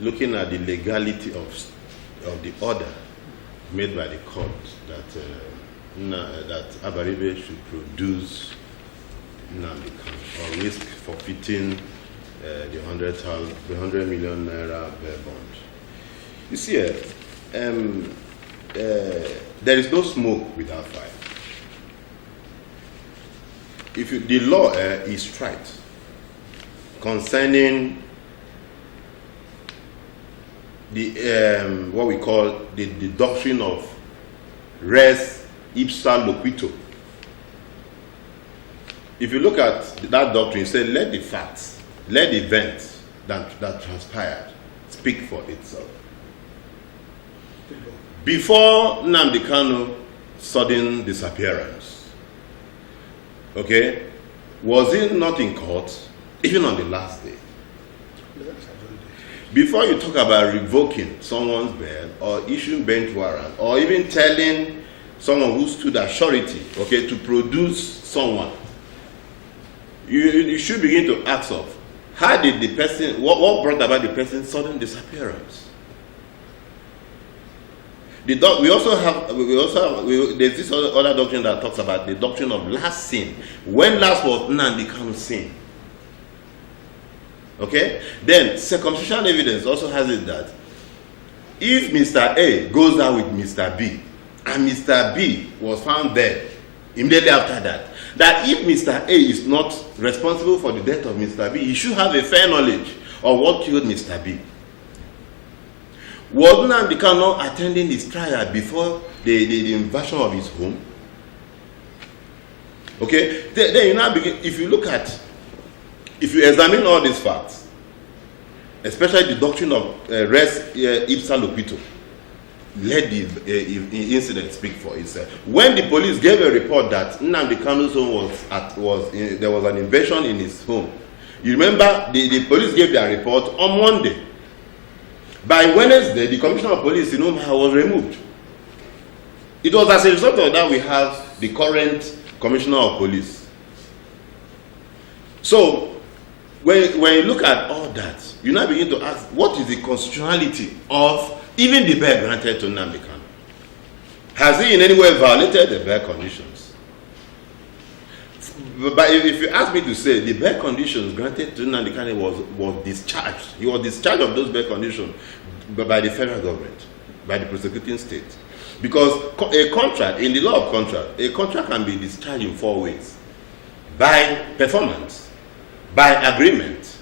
looking at the legality of the order made by the court that Abaribe should produce Nnamdi Kanu or risk forfeiting the 100 million naira bail bond. You see, there is no smoke without fire. The law is right concerning the what we call the doctrine of res ipsa loquitur. If you look at that doctrine, say let the facts, let the event that transpired speak for itself. Before Nnamdi Kanu sudden disappearance, okay, was he not in court even on the last day? before you talk about revoking someone's bail or issuing bench warrant or even telling someone who stood as surety, okay, to produce someone, you should begin to ask of how did the person, what brought about the person's sudden disappearance? There's this other doctrine that talks about the doctrine of last sin. When last was Nnamdi Kanu's sin? Okay? Then circumstantial evidence also has it that if Mr. A goes out with Mr. B and Mr. B was found dead immediately after that, that if Mr. A is not responsible for the death of Mr. B, he should have a fair knowledge of what killed Mr. B. Was Nnamdi Kanu attending his trial before the invasion of his home? Okay, then you now begin, if you examine all these facts, especially the doctrine of res ipsa loquitur, let the incident speak for itself. When the police gave a report that Nnamdi Kanu's home there was an invasion in his home, you remember the police gave their report on Monday. By Wednesday, the commissioner of police in Umuahia was removed. It was as a result of that we have the current commissioner of police. So, when you look at all that, you now begin to ask, what is the constitutionality of even the bail granted to Nnamdi Kanu? Has he in any way violated the bail conditions? But if you ask me to say, the bail conditions granted to Nnamdi Kanu was discharged. He was discharged of those bail conditions by the federal government, by the prosecuting state. Because a contract, in the law of contract, a contract can be discharged in 4 ways. By performance, by agreement,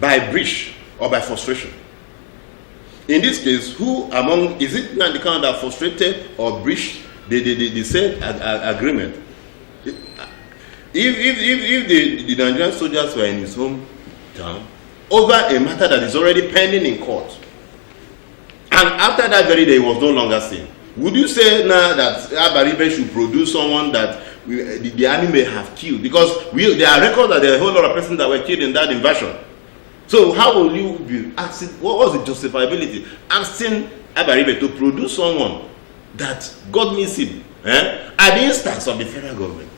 by breach, or by frustration. In this case, is it Nnamdi Kanu that frustrated or breached the said agreement? If the Nigerian soldiers were in his hometown over a matter that is already pending in court, and after that very day he was no longer seen, would you say now that Abaribe should produce someone that the army may have killed? Because there are records that there are a whole lot of persons that were killed in that invasion. So how will you be asking, what was the justifiability? Asking Abaribe to produce someone that got missing at the instance of the federal government?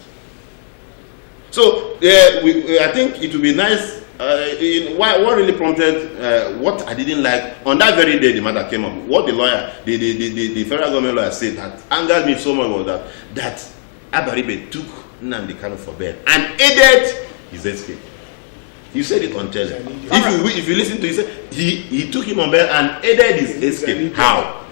So I think it would be nice. What really prompted what I didn't like on that very day the matter came up. What the lawyer, the federal government lawyer said that angered me so much was that Abaribe took Nnamdi Kanu for bail and aided his escape. You said it on tele. If you listen to it, he took him on bail and aided his escape. How?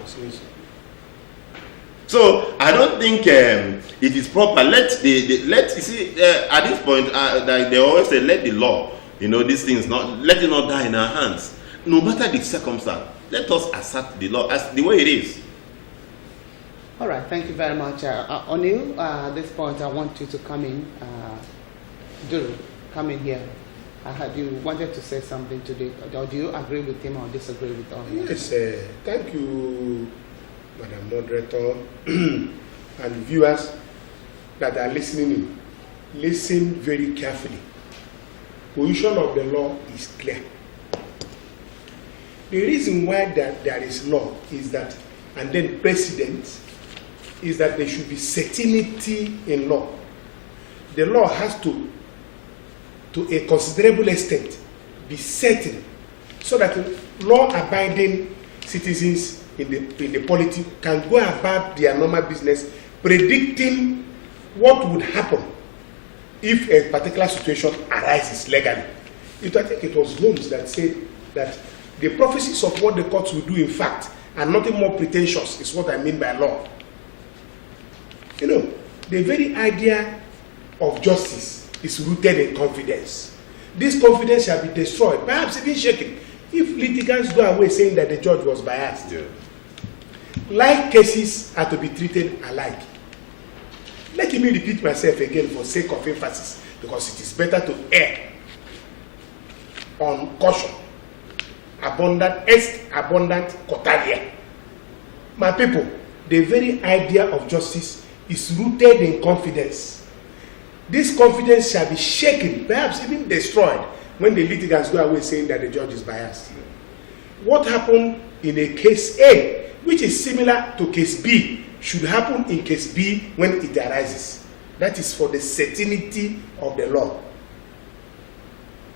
So I don't think it is proper. You see at this point they always say let the law, these things let it not die in our hands. No matter the circumstance, let us accept the law as the way it is. All right, thank you very much, O'Neill. At this point, I want you to come in. Come in here. I heard you wanted to say something today. Or do you agree with him or disagree with him? Yes, thank you, Madam Moderator, and viewers that are listening in. Listen very carefully. Position of the law is clear. The reason why there is law is that, and then precedent, is that there should be certainty in law. The law has to a considerable extent, be certain, so that law-abiding citizens in the polity can go about their normal business, predicting what would happen if a particular situation arises legally. I think it was Holmes that said that the prophecies of what the courts will do in fact are nothing more pretentious, is what I mean by law. The very idea of justice is rooted in confidence. This confidence shall be destroyed, perhaps even shaken, if litigants go away saying that the judge was biased. Yeah. Like cases are to be treated alike. Let me repeat myself again for sake of emphasis, because it is better to err on caution. Abundant est abundant cotalia. My people, the very idea of justice is rooted in confidence. This confidence shall be shaken, perhaps even destroyed, when the litigants go away saying that the judge is biased. what happened in a case A, which is similar to case B, should happen in case B when it arises. That is for the certainty of the law.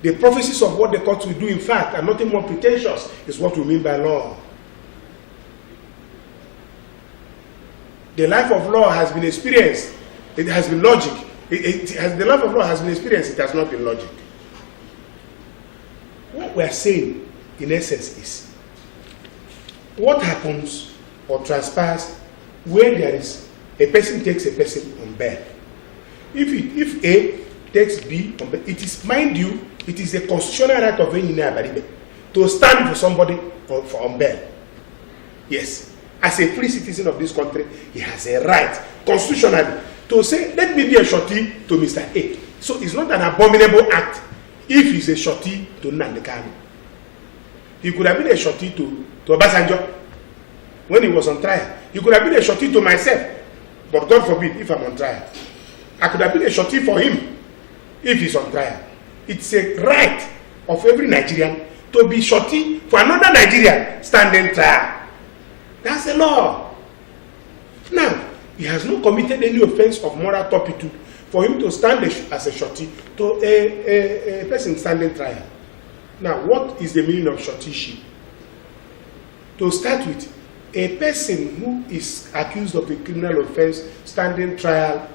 The prophecies of what the court will do, in fact, are nothing more pretentious, is what we mean by law. The life of law has been experienced. It has been logic. The life of law has been experienced. It has not been logic. What we are saying, in essence, is what happens or transpires where there is a person takes a person on bail. If A takes B on bail, it is, mind you, it is a constitutional right of any Abaribe to stand for somebody for on bail. Yes. As a free citizen of this country, he has a right, constitutionally, to say, let me be a shorty to Mr. A. So it's not an abominable act if he's a shorty to Nnamdi Kanu. He could have been a shorty to Obasanjo when he was on trial. He could have been a shorty to myself, but God forbid if I'm on trial. I could have been a shorty for him if he's on trial. It's a right of every Nigerian to be shorty for another Nigerian standing trial. That's the law. Now, he has not committed any offense of moral turpitude for him to stand as a shorty to a person standing trial. Now, what is the meaning of shortyship? To start with, a person who is accused of a criminal offense, standing trial,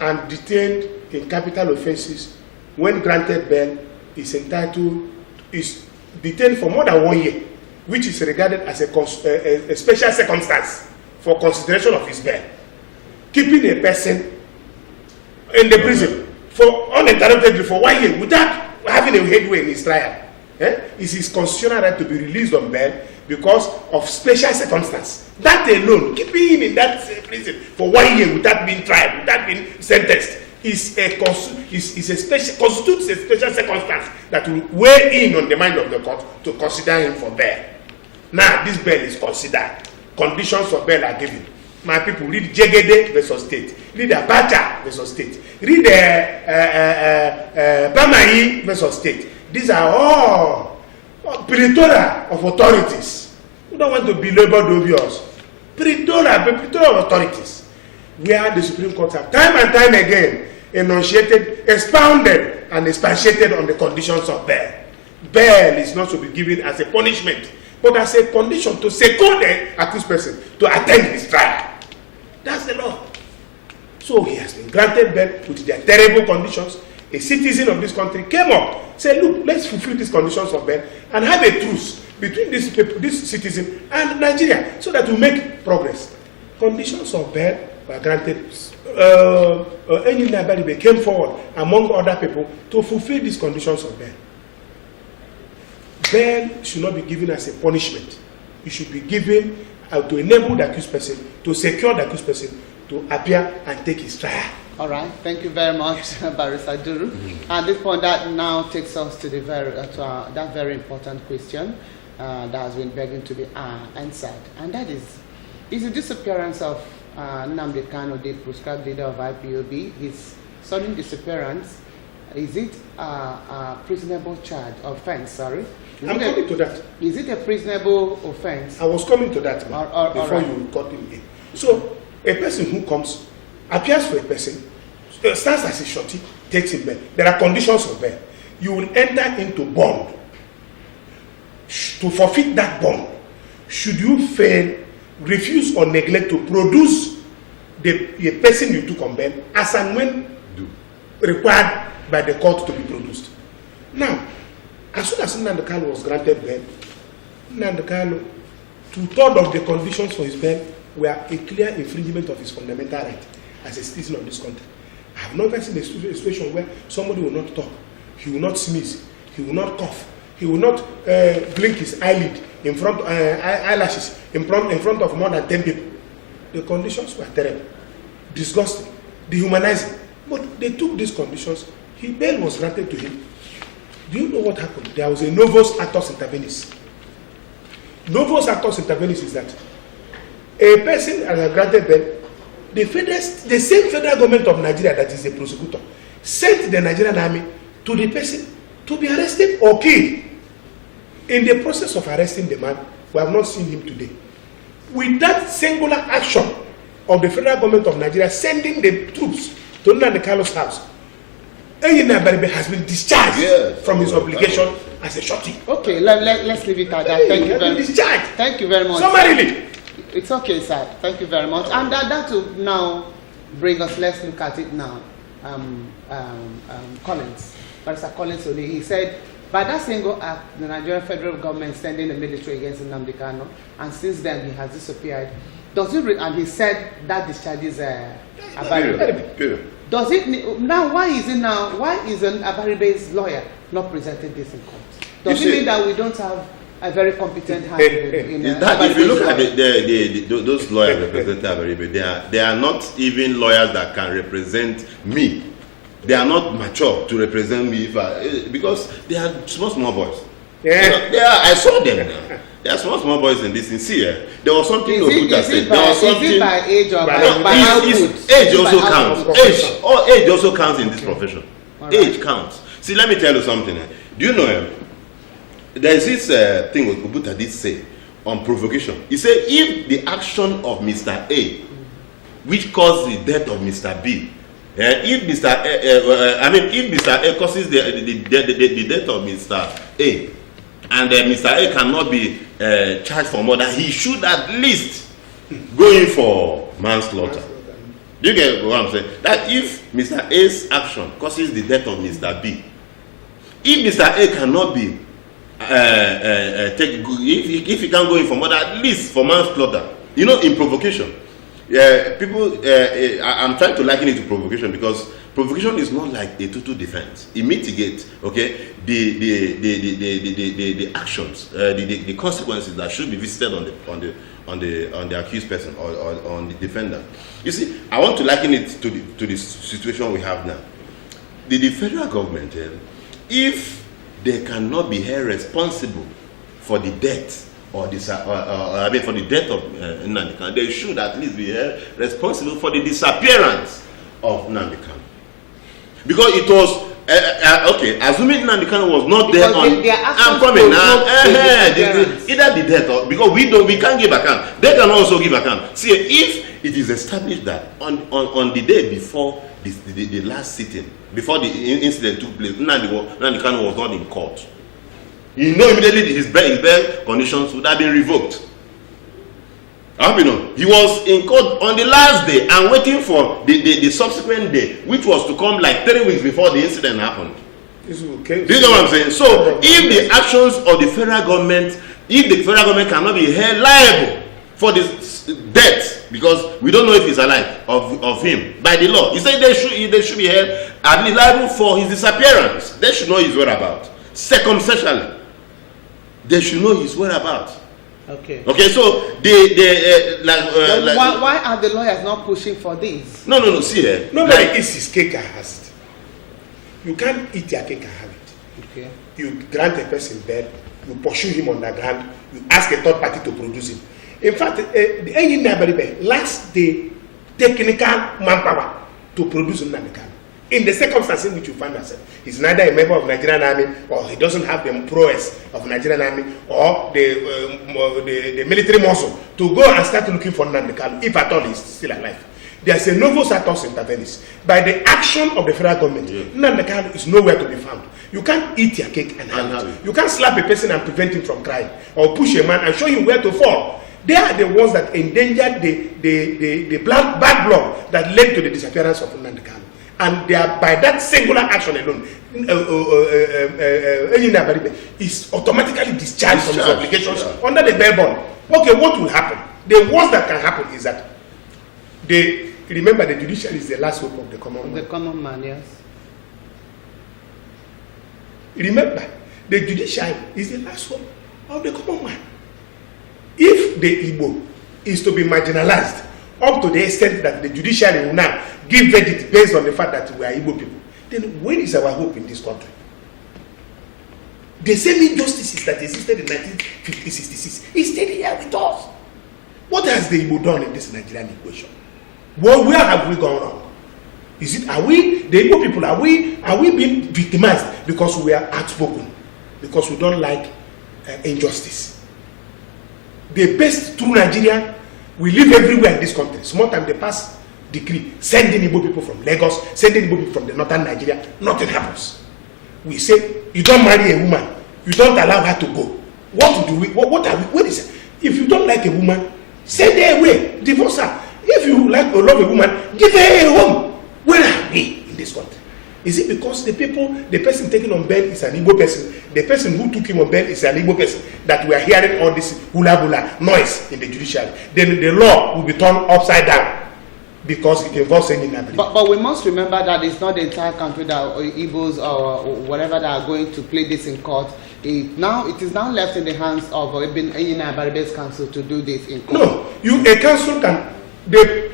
and detained in capital offenses, when granted bail, is detained for more than 1 year, which is regarded as a special circumstance for consideration of his bail. Keeping a person in the prison for uninterruptedly for 1 year without having a headway in his trial is his constitutional right to be released on bail because of special circumstance. That alone, keeping him in that prison for 1 year without being tried, without being sentenced, constitutes a special circumstance that will weigh in on the mind of the court to consider him for bail. Now, this bail is considered. Conditions for bail are given. My people, read Jegede versus State. Read Abacha versus State. Read Bamayi versus State. These are all plethora of authorities. We don't want to belabor the obvious. Plethora of authorities. Where the Supreme Court have time and time again enunciated, expounded, and expatiated on the conditions of bail. Bail is not to be given as a punishment, but as a condition to secure the accused person to attend his trial. That's the law. So he has been granted bail with their terrible conditions. A citizen of this country came up, said, look, let's fulfill these conditions of bail and have a truce between this citizen and Nigeria so that we make progress. Conditions of bail were granted. Enyinna Abaribe came forward, among other people, to fulfill these conditions of bail. Bail should not be given as a punishment. It should be given to enable the accused person, to secure the accused person to appear and take his trial. All right, thank you very much, Barrister Duru. At this point, that now takes us to that very important question that has been begging to be answered, and that is the disappearance of Nnamdi Kanu, the proscribed leader of IPOB, his sudden disappearance, is it a prisonable charge, offense, sorry? I'm coming to that. Is it a prisonable offense? I was coming to that before you got in. So, a person who comes, appears for a person, stands as a shorty, takes him bail. There are conditions of bail. You will enter into bond. To forfeit that bond, should you fail, refuse or neglect to produce the person you took on bail as and when required by the court to be produced. Now, as soon as Nnamdi Kanu was granted bail, Nnamdi Kanu, 2/3 of the conditions for his bail were a clear infringement of his fundamental right as a citizen of this country. I have never seen a situation where somebody will not talk, he will not sneeze, he will not cough, he will not blink his eyelid in front eyelashes in front of more than 10 people. The conditions were terrible, disgusting, dehumanizing. But they took these conditions. Bail was granted to him. Do you know what happened? There was a novus actus intervenis. Novus actus intervenis is that a person has granted bail. The same federal government of Nigeria that is the prosecutor sent the Nigerian army to the person to be arrested or killed. In the process of arresting the man, we have not seen him today. With that singular action of the federal government of Nigeria sending the troops to Nnamdi Kanu's house, Enyinna Abaribe has been discharged from his obligation as a shorty. Okay, let's leave it at that. Thank you very much. Discharged. Thank you very much. Summarily. It's okay, sir. Thank you very much. And that will now bring us, let's look at it now. Collins, Barrister Collins, he said, by that single act, the Nigerian federal government sending the military against Nnamdi Kanu, and since then he has disappeared. Does it? And he said that discharges Abaribe. Period. Does it now? Why is Abaribe's lawyer not presenting this in court? Does it mean that we don't have a very competent hand in if you look at those lawyers representing Abaribe, they are not even lawyers that can represent me. They are not mature to represent me because they are small boys. Yeah, I saw them now. There are small boys in this. There was something Obuta said. Is it by age or by output? Age also counts. Age also counts in this profession. Right. Age counts. See, let me tell you something. Do you know there is this thing Obuta did say on provocation. He said if the action of Mr. A, which caused the death of Mr. B, if Mr. A causes the death of Mr. A, and Mr. A cannot be charged for murder, he should at least go in for manslaughter. Do you get what I'm saying? That if Mr. A's action causes the death of Mr. B, if Mr. A cannot be if he can go in for murder, at least for manslaughter, in provocation. People, I'm trying to liken it to provocation because provocation is not like a total defense. It mitigates, okay, the actions, the consequences that should be visited on the accused person or on the defendant. You see, I want to liken it to the situation we have now. The federal government, if they cannot be held responsible for the death for the death of Nnamdi Kanu, they should at least be held responsible for the disappearance of Nnamdi Kanu. Because it was okay, assuming Nnamdi Kanu was not there I'm coming now. Either the death or because we can't give account. They can also give account. See, if it is established that on the day before the last sitting, before the incident took place, Nnamdi Kanu was not in court. Immediately his bail conditions would have been revoked. I hope you know. He was in court on the last day and waiting for the subsequent day, which was to come like 3 weeks before the incident happened. Do you know what I'm saying? So, if the actions of the federal government, if the federal government cannot be held liable for this death, because we don't know if he's alive, of him, by the law, he said they should be held at least liable for his disappearance. They should know his whereabouts. Circumstantially, they should know his whereabouts. Okay. Okay, so why are the lawyers not pushing for this? No. See, nobody eats his cake and has it. You can't eat your cake and have it. Okay. You grant a person bed, you pursue him on the ground, you ask a third party to produce him. In fact, the Enyinna Abaribe lacks the technical manpower to produce Nnamdi Kanu. In the circumstance in which you find yourself, he's neither a member of Nigerian Army, or he doesn't have the prowess of Nigerian Army, or the military muscle to go and start looking for Nnamdi Kanu, if at all he's still alive. There's a novus status intervenis. By the action of the federal government, Nnamdi Kanu is nowhere to be found. You can't eat your cake and have it. You can't slap a person and prevent him from crying, or push a man and show him where to fall. They are the ones that endangered the bad blood that led to the disappearance of Nnamdi Kanu. And they are, by that singular action alone, Enyinna Abaribe is automatically discharged from his obligations under the bail bond. Okay, what will happen? The worst that can happen is that remember the judiciary is the last hope of the common man. The common man, yes. Remember, the judiciary is the last hope of the common man. If the Igbo is to be marginalized up to the extent that the judiciary will now give verdict based on the fact that we are Igbo people, then where is our hope in this country? The same injustices that existed in 1966 is still here with us. What has the Igbo done in this Nigerian equation? Well, where have we gone wrong? The Igbo people, are we being victimized because we are outspoken, because we don't like injustice. The best true Nigeria will live everywhere in this country. Small time they pass decree, sending Igbo people from Lagos, sending Igbo people from the northern Nigeria, nothing happens. We say, you don't marry a woman, you don't allow her to go. What do we, what are we, what is it? If you don't like a woman, send her away, divorce her. If you like or love a woman, give her a home. Where are we in this country? Is it because the person taken on bail is an Igbo person, the person who took him on bail is an Igbo person, that we are hearing all this hula noise in the judiciary? Then the law will be turned upside down because it involves any nobody. But we must remember that it's not the entire country that Igbos or whatever that are going to play this in court. It is now left in the hands of Enyina Baribe's council to do this in court. No, a council can. The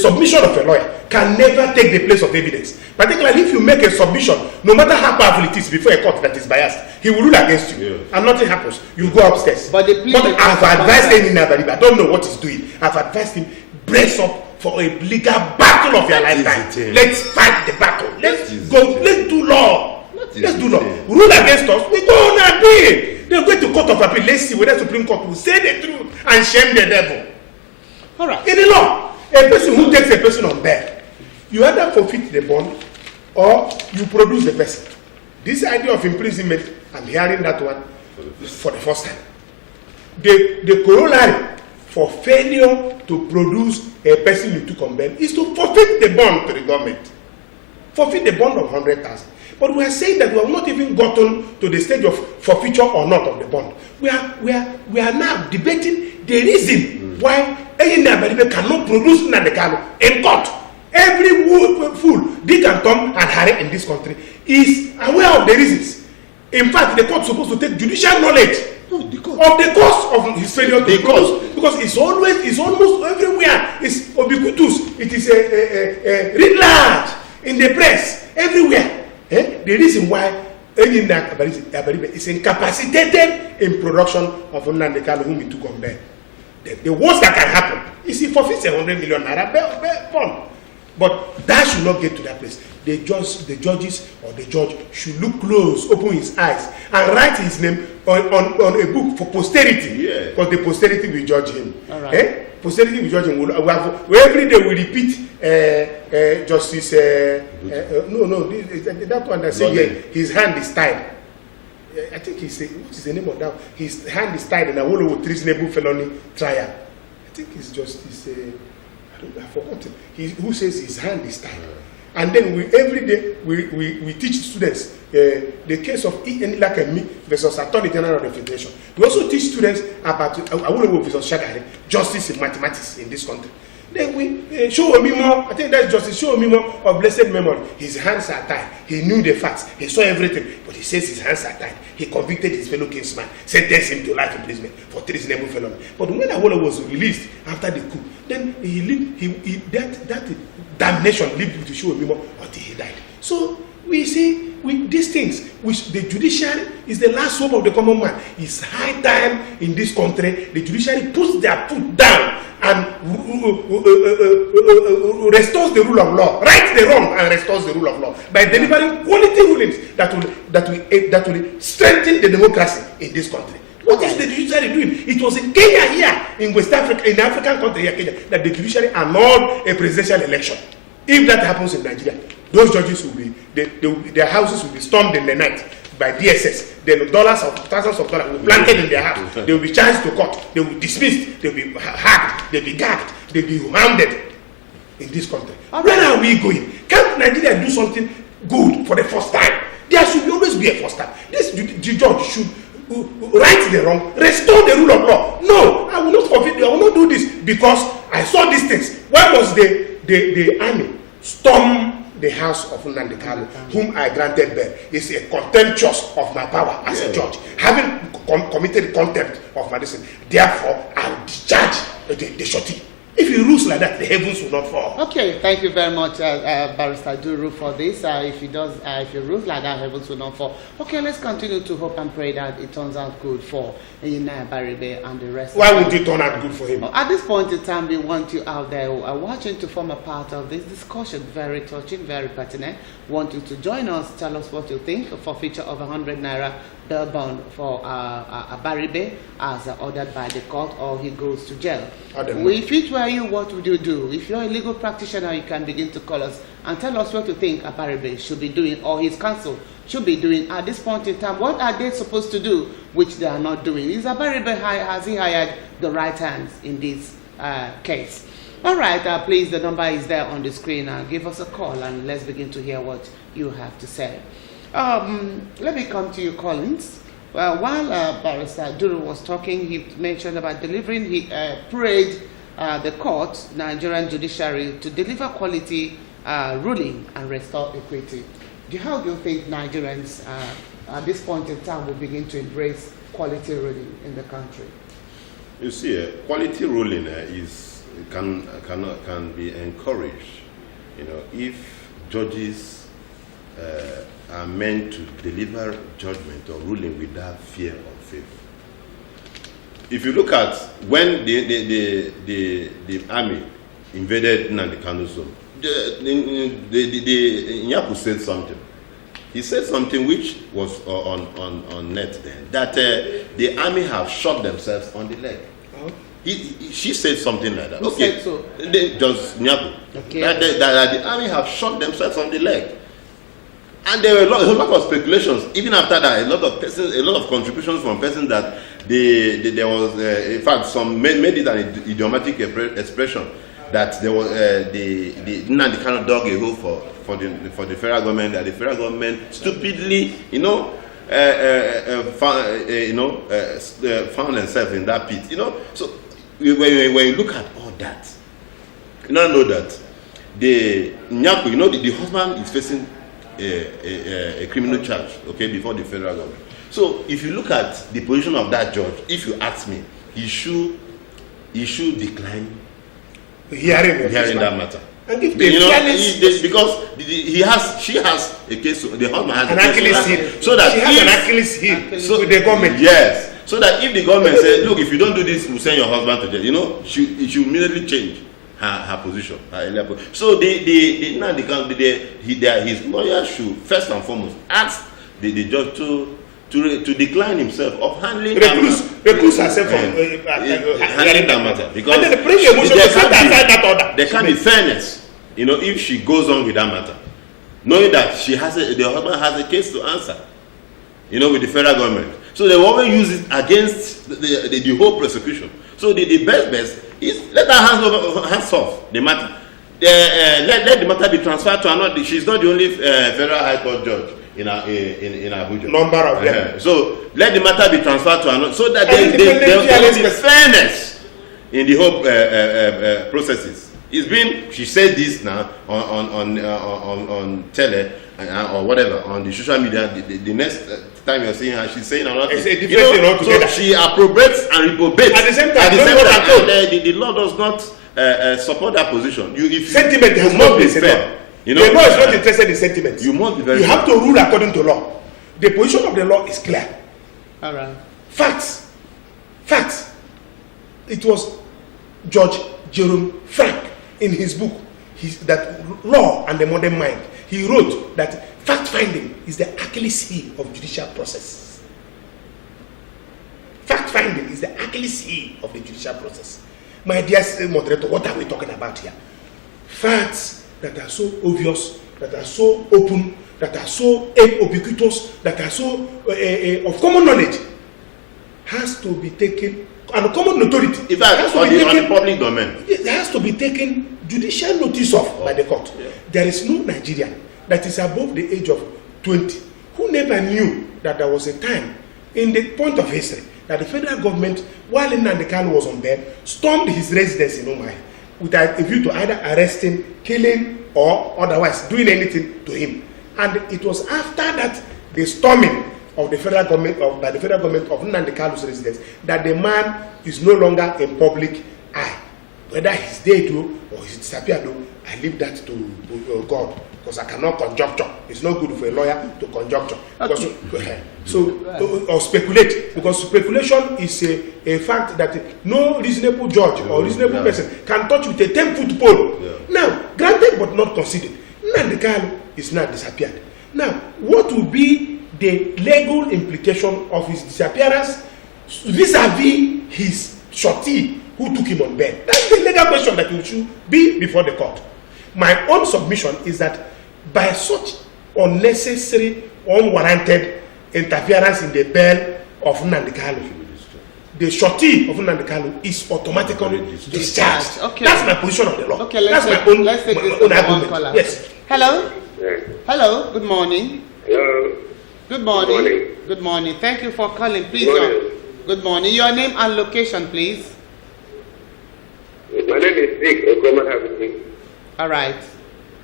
submission of a lawyer can never take the place of evidence. Particularly if you make a submission, no matter how powerful it is, before a court that is biased, he will rule against you, and nothing happens. You go upstairs. But I've advised him in Abia, I don't know what he's doing. I've advised him, brace up for a legal battle of your lifetime. Let's fight the battle. Let's go. Let's do law. Let's do law. Rule against us. We go on and appeal. They're going to court of appeal. Let's see whether the Supreme Court will say the truth and shame the devil. All right. In the law, a person who takes a person on bail, you either forfeit the bond or you produce the person. This idea of imprisonment, I'm hearing that one for the first time. The corollary for failure to produce a person you took on bail is to forfeit the bond to the government. Forfeit the bond of 100,000. But we are saying that we have not even gotten to the stage of forfeiture or not of the bond. We are now debating the reason why Enyina Baribe cannot produce Nnamdi Kanu in court. Every fool, Dick and Tom and Harry in this country is aware of the reasons. In fact, the court is supposed to take judicial knowledge of the cause of his failure to produce, because it's almost everywhere. It's ubiquitous. It is writ large in the press everywhere. The reason why Enyina Baribe is incapacitated in production of Nnamdi Kanu, whom he took on bail. The worst that can happen is he forfeits 100 million naira bond. But that should not get to that place. The judges or the judge should look close, open his eyes, and write his name on a book for posterity. Because the posterity will judge him. All right. Posterity will judge him. Every day we repeat Justice. That one that said his hand is tied. I think what is the name of that? His hand is tied in a whole of treasonable felony trial. I think it's Justice. I forgot it. Who says his hand is tied? And then every day we teach students the case of Enilak and me versus Attorney General of the Federation. We also teach students about Awolowo versus Shagari, justice in mathematics in this country. Then we show a memo. I think that's Justice show a memo of blessed memory. His hands are tied. He knew the facts. He saw everything. But he says his hands are tied. He convicted his fellow kinsman, sentenced him to life imprisonment for treasonable felony. But when Awolowo was released after the coup, then that damnation lived with the show a memo until he died. So we see with these things, which the judiciary is the last hope of the common man. It's high time in this country the judiciary puts their foot down and restores the rule of law, rights the wrong and restores the rule of law by delivering quality rulings that will strengthen the democracy in this country. What is the judiciary doing? It was in Kenya here, in West Africa, in the African country here, Kenya, that the judiciary annulled a presidential election. If that happens in Nigeria, those judges will be, their houses will be stormed in the night by DSS. Then thousands of dollars will be planted in their house. They will be charged to court. They will be dismissed. They will be hacked. They will be gagged. They will be hounded in this country. Where are we going? Can't Nigeria do something good for the first time? There should always be a first time. The judge should right the wrong, restore the rule of law. No, I will not forfeit. I will not do this because I saw these things. Why was the army storm the house of Nnamdi Kanu, whom I granted bail? Is a contemptuous of my power as a judge, having committed contempt of my decision. Therefore, I will discharge the shorty. If he rules like that, the heavens will not fall. Okay, thank you very much, Barrister Duru, for this. If he rules like that, heavens will not fall. Okay, let's continue to hope and pray that it turns out good for Enyina Baribe and the rest. Why would it turn out good for him? At this point in time, we want you out there who are watching to form a part of this discussion. Very touching, very pertinent. Want you to join us. Tell us what you think. For feature of 100 naira bail bond for Abaribe as ordered by the court, or he goes to jail. If it were you, what would you do? If you're a legal practitioner, you can begin to call us and tell us what you think Abaribe should be doing, or his counsel should be doing at this point in time. What are they supposed to do which they are not doing? Is Abaribe, has he hired the right hands in this case? All right, please, the number is there on the screen. Give us a call and let's begin to hear what you have to say. Let me come to you, Collins. While Barrister Duru was talking, he mentioned about delivering, he prayed the court, Nigerian judiciary, to deliver quality ruling and restore equity. How do you think Nigerians at this point in time will begin to embrace quality ruling in the country? You see, quality ruling can be encouraged, if judges are meant to deliver judgment or ruling without fear or favor. If you look at when the army invaded Nnamdi Kanu's zone, Nyaku said something. He said something which was on net then, that the army have shot themselves on the leg. She said something like that. Who said so? Just Nyaku. Okay. That the army have shot themselves on the leg. And there were a lot of speculations. Even after that, a lot of contributions from persons that there was, in fact, some made it an idiomatic expression that there was the Nnamdi Kanu dug a hole for the federal government, that the federal government stupidly, found themselves in that pit. So when you look at all that, you now know that the Nyaku, the husband is facing a criminal charge, before the federal government. So if you look at the position of that judge, if you ask me, he should decline hearing that matter. And if because she has a case, the husband has an Achilles heel, so that she has an Achilles heel with the government. Yes, so that if the government says, look, if you don't do this, we'll send your husband to jail. She should immediately change her position, her earlier position. So his lawyer should first and foremost ask the judge to decline himself of handling recluse herself from handling that matter, because and then the premier motion to set aside that order. There can be fairness, if she goes on with that matter, knowing that the husband has a case to answer, with the federal government. So they will always use it against the whole prosecution. So the best is let her hands off the matter. Let the matter be transferred to another. She's not the only federal high court judge in Abuja. Number of them. So let the matter be transferred to another, so that there will be fairness in the whole processes. She said this now on tele or whatever, on the social media. The next time you're seeing her, she's saying another thing. It's a different thing altogether. So she appropriates and reprobates at the same time. The law does not support that position. Sentiment has not been fair. The law is not interested in sentiment. You must be very. You have to rule according to law. The position of the law is clear. All right. Facts. It was Judge Jerome Frank in his book, that Law and the Modern Mind. He wrote that fact finding is the Achilles heel of judicial process. Fact finding is the Achilles heel of the judicial process. My dear moderator, what are we talking about here? Facts that are so obvious, that are so open, that are so ubiquitous, that are so of common knowledge, has to be taken, and common authority. In fact, on the public domain, it has to be taken judicial notice of by the court. Yeah. There is no Nigerian that is above the age of 20 who never knew that there was a time in the point of history that the federal government, while Nnamdi Kanu was on bail, stormed his residence in Umuahia with a view to either arresting, killing, or otherwise doing anything to him. And it was after that, the storming of the federal government by the federal government of Nnamdi Kanu's residence, that the man is no longer in public eye. Whether he's dead or he's disappeared, I leave that to God, because I cannot conjecture. It's not good for a lawyer to conjecture. Okay. Or speculate, because speculation is a fact that no reasonable judge or reasonable person can touch with a 10-foot pole. Yeah. Now, granted but not considered, Nnamdi Kanu is not disappeared. Now, what will be the legal implication of his disappearance vis-a-vis his shorty who took him on bail. That's the legal question that you should be before the court. My own submission is that by such unnecessary, unwarranted interference in the bail of Nnamdi Kanu, the shorty of Nnamdi Kanu is automatically discharged. Okay. That's my position of the law. Okay, let's take this own one argument. caller. Yes. Hello? Hello, good morning. Hello. Good morning. Good morning. Good morning. Thank you for calling. Please, Good morning. good morning. Your name and location, please. My name is Vic Okomadhabuti. All right.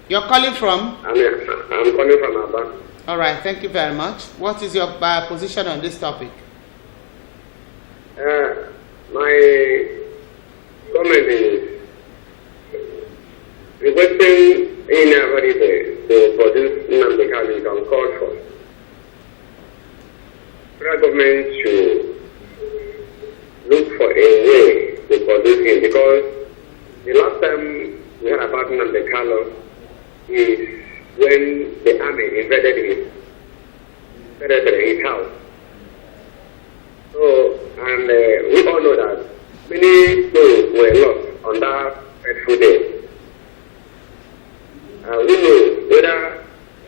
You're calling from? I'm calling from Abba. All right. Thank you very much. What is your position on this topic? My comment is requesting in Abaribe to produce Nnamdi Kanu is uncalled for. Federal government should look for a way to produce him, because the last time we heard about Nnamdi Kanu is when the army invaded his house. So, and we all know that many souls were lost on that fateful day. We know whether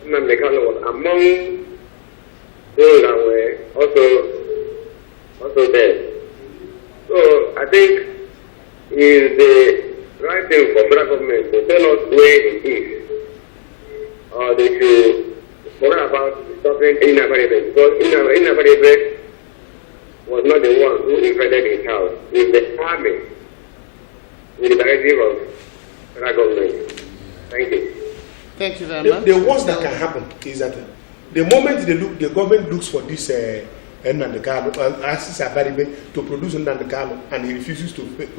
Nnamdi Kanu was among those that were also dead. So I think it is the right thing for federal government to tell us where it is. Or they should forget about stopping Inabarebe, because Inabarebe was not the one who invaded his house. It's the army with the directive of federal government. Thank you. Thank you very much. The worst that can happen is that the moment the government looks for this Nnamdi Kanu, asks Abaribe to produce Nnamdi Kanu, and he refuses to pay,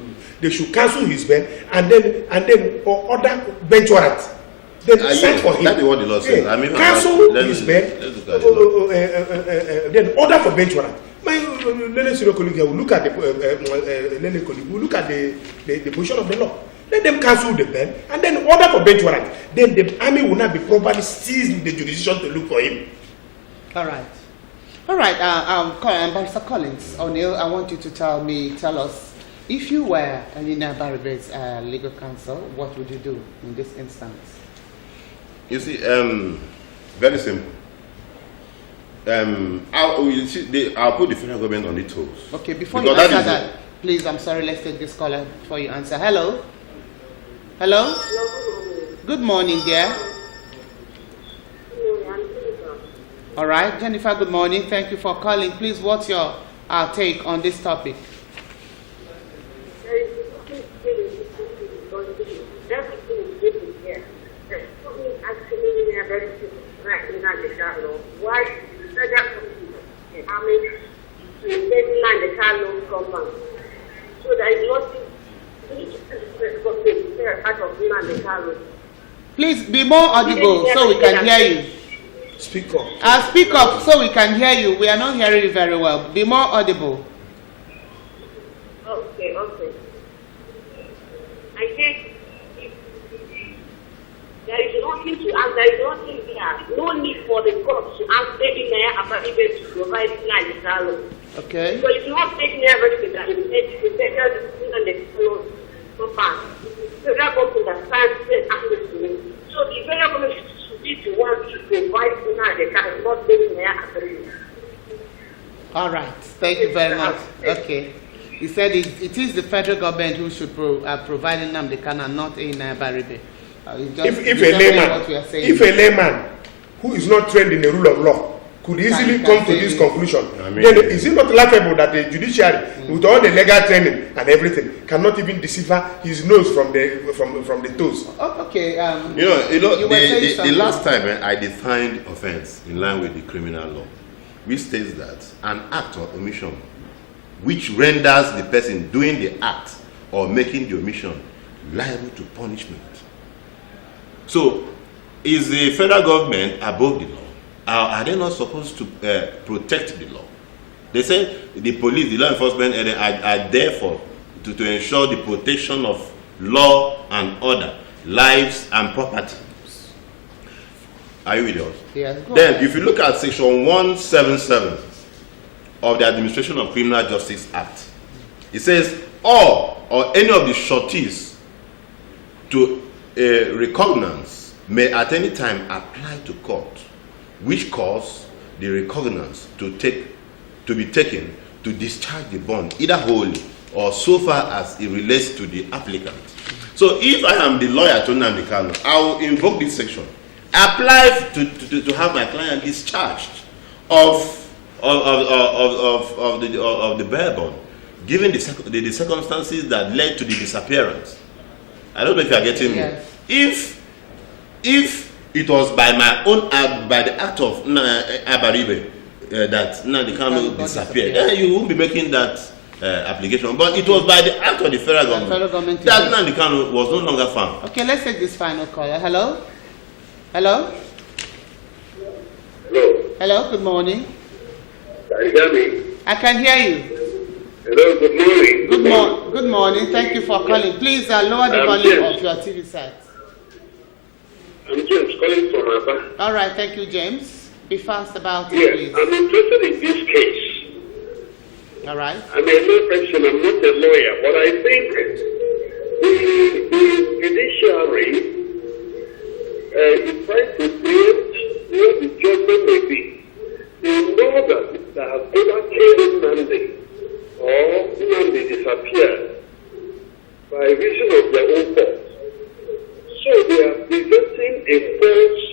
they should cancel his bail and then order bench warrant. Then send for him. That's what the law says. I mean, cancel his bail. Then order for bench warrant. My Lene colleague will look at the position of the law. Let them cancel the bail and then order for bench warrant. Then the army will not be properly seized the jurisdiction to look for him. All right. All right, Ambassador Collins O'Neill, I want you to tell us, if you were Nina Baribe's legal counsel, what would you do in this instance? You see, very simple. I'll put the federal government on the toes. Okay, before you answer that, please, I'm sorry, let's take this caller before you answer. Hello? Hello? Good morning, dear. All right, Jennifer, good morning. Thank you for calling. Please, what's your take on this topic? Please be more audible so we can hear you. Speak up. Speak up so we can hear you. We are not hearing you very well. Be more audible. Okay. I think there is nothing to ask. There is nothing there. No need for the court to ask Baby Mayor about even to provide Nnamdi Kanu. Okay. So it's not taking everything that is better than the Kanu so far. So that goes to the science access to me. So the federal government should be the one to provide Nnamdi Kanu, not Baby Mayor Abaribe. All right. Thank you very much. Okay. He said it is the federal government who should provide Nnamdi Kanu and not Abaribe. If a layman who is not trained in the rule of law could easily come to this conclusion, then is it not laughable that the judiciary, with all the legal training and everything, cannot even decipher his nose from the toes? Okay. The last time I defined offense in line with the criminal law, which states that an act or omission which renders the person doing the act or making the omission liable to punishment. So, is the federal government above the law? Are they not supposed to protect the law? They say the police, the law enforcement are there to ensure the protection of law and order, lives and property. Are you with us? Yes, go Then, ahead. if you look at section 177 of the Administration of Criminal Justice Act, it says all or any of the sureties to a recognizance may at any time apply to court, which cause the recognizance to be taken to discharge the bond either wholly or so far as it relates to the applicant. So if I am the lawyer to Nnamdi Kanu, I will invoke this section, apply to have my client discharged of the bail bond, given the circumstances that led to the disappearance. I don't know if you are getting me. If it was by my own by the act of Abaribe that Nnamdi Kanu disappeared, then you won't be making that application. But it was by the act of the federal government that Nnamdi Kanu was no longer found. Okay, let's take this final caller. Hello? Hello? Hello? Hello, good morning. Can you hear me? I can hear you. Hello, good morning. Good morning. Thank you for calling. Please lower the volume of your TV set. I'm James calling from Abba. All right, thank you, James. Be fast about it, Yes, please. I'm interested in this case. All right. I'm a lay person, I'm not a lawyer, but I think the judiciary is trying to create what the judgment may be. They know that they have either killed Nnamdi or Nnamdi disappeared by reason of their own fault. So they are presenting a false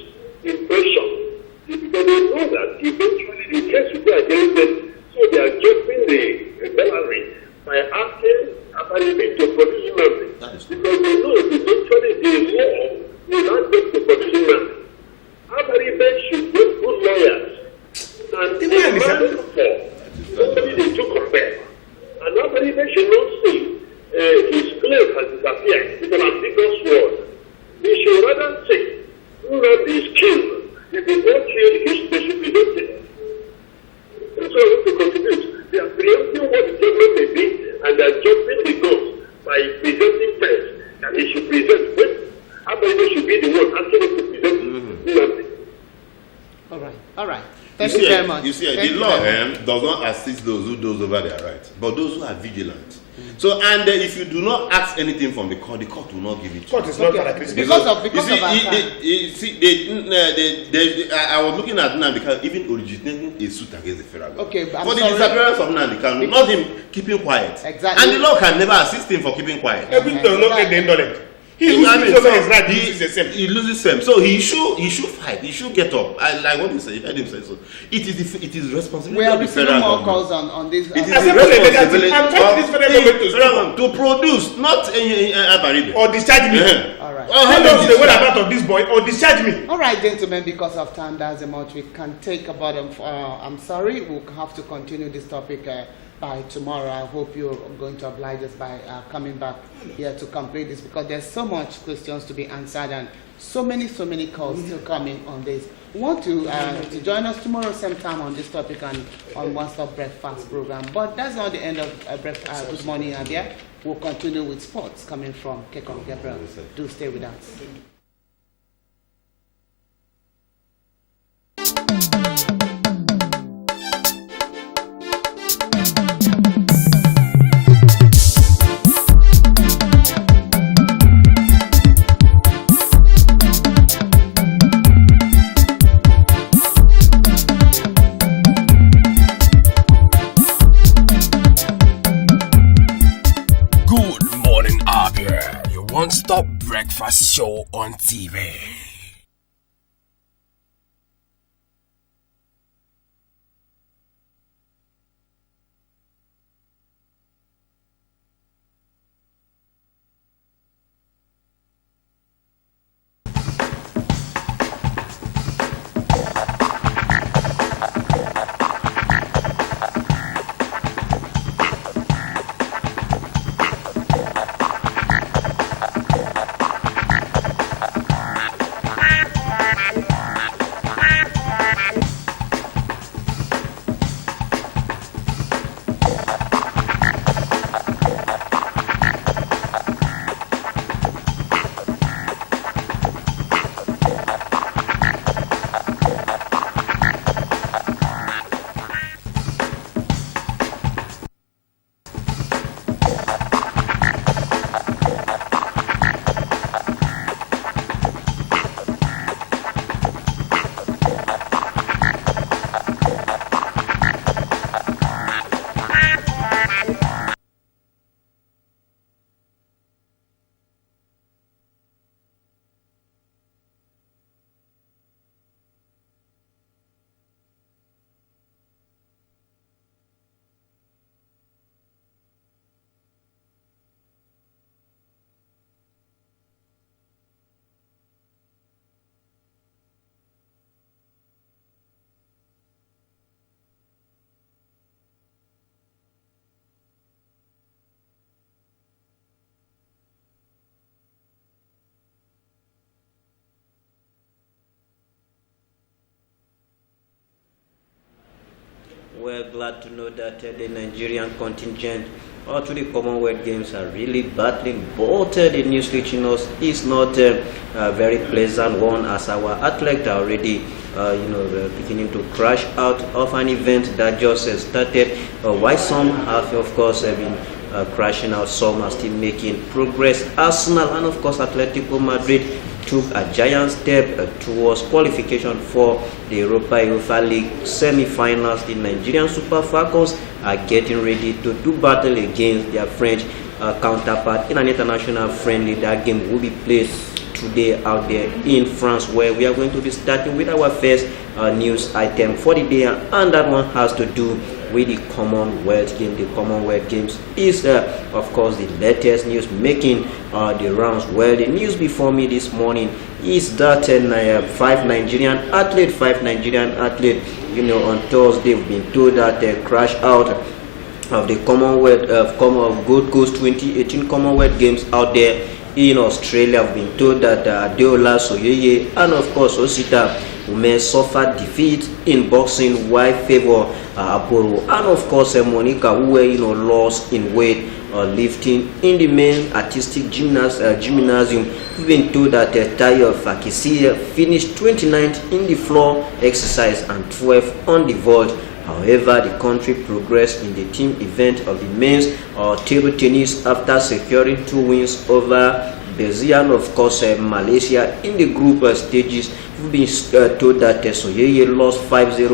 impression because they know that eventually the case will be against them. So they are jumping the gallery by asking Abaribe to produce Nnamdi because they know that eventually the law will not get to produce Nnamdi. Abaribe should get good lawyers and the man for somebody they took compare. And Abaribe should not see his claim has disappeared. It's an ambiguous word. They should rather say Nnamdi is killed. If they don't kill, they should be lifted. That's what I want to contribute. They are preempting what the judgment may be, and they are jumping the ghost by presenting first. And they should present when Abaribe should be the one asking them to present Nnamdi. All right. Thank you very much. You see, the law does not assist those who doze over their rights, but those who are vigilant. So, and if you do not ask anything from the court will not give it to you. Court is not paracristic. Because of our time. I was looking at Nnamdi Kanu even originating a suit against the federal government. Okay, for the disappearance of Nnamdi Kanu, not him keeping quiet. Exactly. And the law can never assist him for keeping quiet. Everything does not get the indolent. He loses over his right, he loses the same. He loses same. So he should fight. He should get up. I like what he said. You heard him say so. It is responsibility We are of the receiving federal more government. calls on this. It is I the said, responsibility I'm trying this federal government to produce, not Abaribe. or discharge me. All right. Tell us the whereabouts of this boy or discharge me. All right, gentlemen, because of time, that's the much we can take about them. I'm sorry, we'll have to continue this topic by tomorrow. I hope you're going to oblige us by coming back here to complete this because there's so much questions to be answered and so many calls still coming on this. We want to join us tomorrow same time on this topic and on One Stop Breakfast program. But that's not the end of Good Morning Abia. We'll continue with sports coming from Kekon Gabriel. Do stay with us. Good morning, Abia. Your one-stop breakfast show on TV. we're glad to know that the Nigerian contingent to the Commonwealth Games are really battling, but the news reaching us is not a very pleasant one, as our athletes are already beginning to crash out of an event that just started. Why some have, of course, been crashing out, some are still making progress. Arsenal and, of course, Atletico Madrid took a giant step towards qualification for the Europa League semi-finals. The Nigerian Super Falcons are getting ready to do battle against their French counterpart in an international friendly. That game will be played today out there in France, where we are going to be starting with our first news item for the day, and that one has to do with the Commonwealth Games. The Commonwealth Games is, of course, the latest news making the rounds. Well, the news before me this morning is that five Nigerian athletes, on Thursday, we've been told that they crashed out of the Commonwealth Gold Coast 2018 Commonwealth Games out there in Australia. We've been told that Adeola Soyeye and, of course, Osita Ume suffered defeat in boxing while Favor Aboro and, of course, Monica, who were lost in weight lifting in the main artistic gymnasium. We've been told that Tayo Fakisi finished 29th in the floor exercise and 12th on the vault. However, the country progressed in the team event of the men's table tennis after securing 2 wins over Brazil and, of course, Malaysia in the group stages. We've been told that Soyeye lost 5-0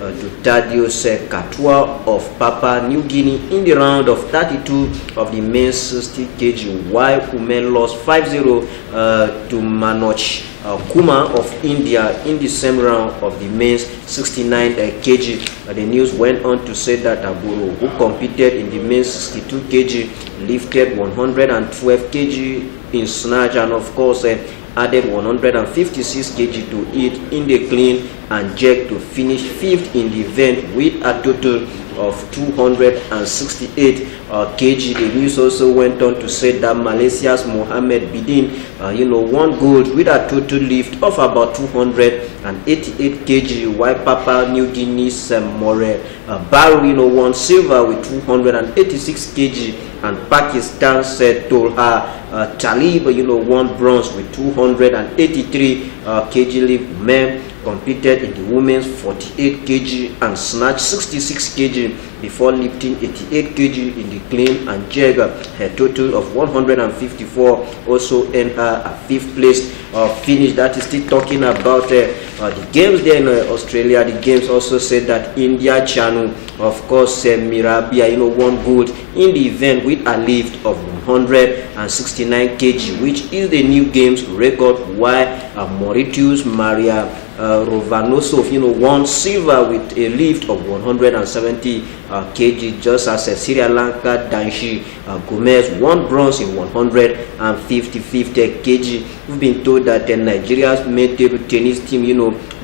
to Thaddeus Katua of Papua New Guinea in the round of 32 of the men's 60 kg, while Ume lost 5-0 to Manoj Kuma of India in the same round of the men's 69 kg. The news went on to say that Aburo, who competed in the men's 62 kg, lifted 112 kg in snatch and, of course, added 156 kg to it in the clean and jerk to finish 5th in the event with a total of 268 kg. The news also went on to say that Malaysia's Mohammed Bidin, won gold with a total lift of about 288 kg, while Papua New Guinea's More Baru, won silver with 286 kg, and Pakistan's Tolha Talib, won bronze with 283 kg lift. Men competed in the women's 48 kg and snatch 66 kg before lifting 88 kg in the clean and jerk. Her total of 154 also earned her a 5th place finish. That is still talking about the games there in Australia. The games also said that India Chanu, of course, Mirabia, won gold in the event with a lift of 169 kg, which is the new games record, while Mauritius Maria Rovanosov, won silver with a lift of 170 kg, just as Sri Lanka Danshi Gomez won bronze in 155 kg. We've been told that Nigeria's main table tennis team,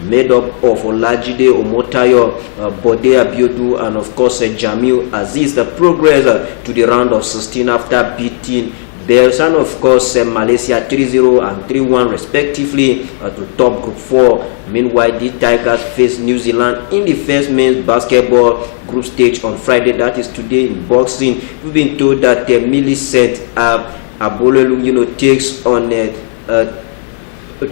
made up of Olajide Omotayo, Bode Abiodu, and, of course, Jamil Aziz, the progress to the round of 16 after beating Bells and, of course, Malaysia 3-0 and 3-1 respectively to top group 4. Meanwhile, the Tigers face New Zealand in the first men's basketball group stage on Friday. That is today. In boxing, we've been told that Millicent Abolelu, takes on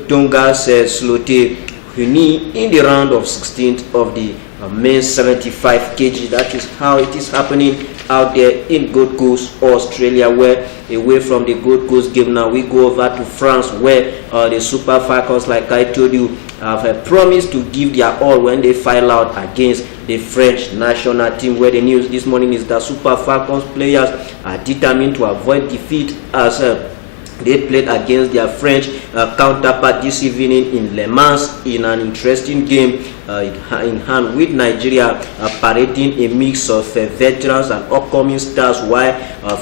Tonga's Slote Huni in the round of 16th of the men's 75 kg. That is how it is happening out there in Gold Coast, Australia, where away from the Gold Coast game now we go over to France, where the Super Falcons, like I told you, have promised to give their all when they file out against the French national team, where the news this morning is that Super Falcons players are determined to avoid defeat as they played against their French counterpart this evening in Le Mans in an interesting game in hand, with Nigeria parading a mix of veterans and upcoming stars, while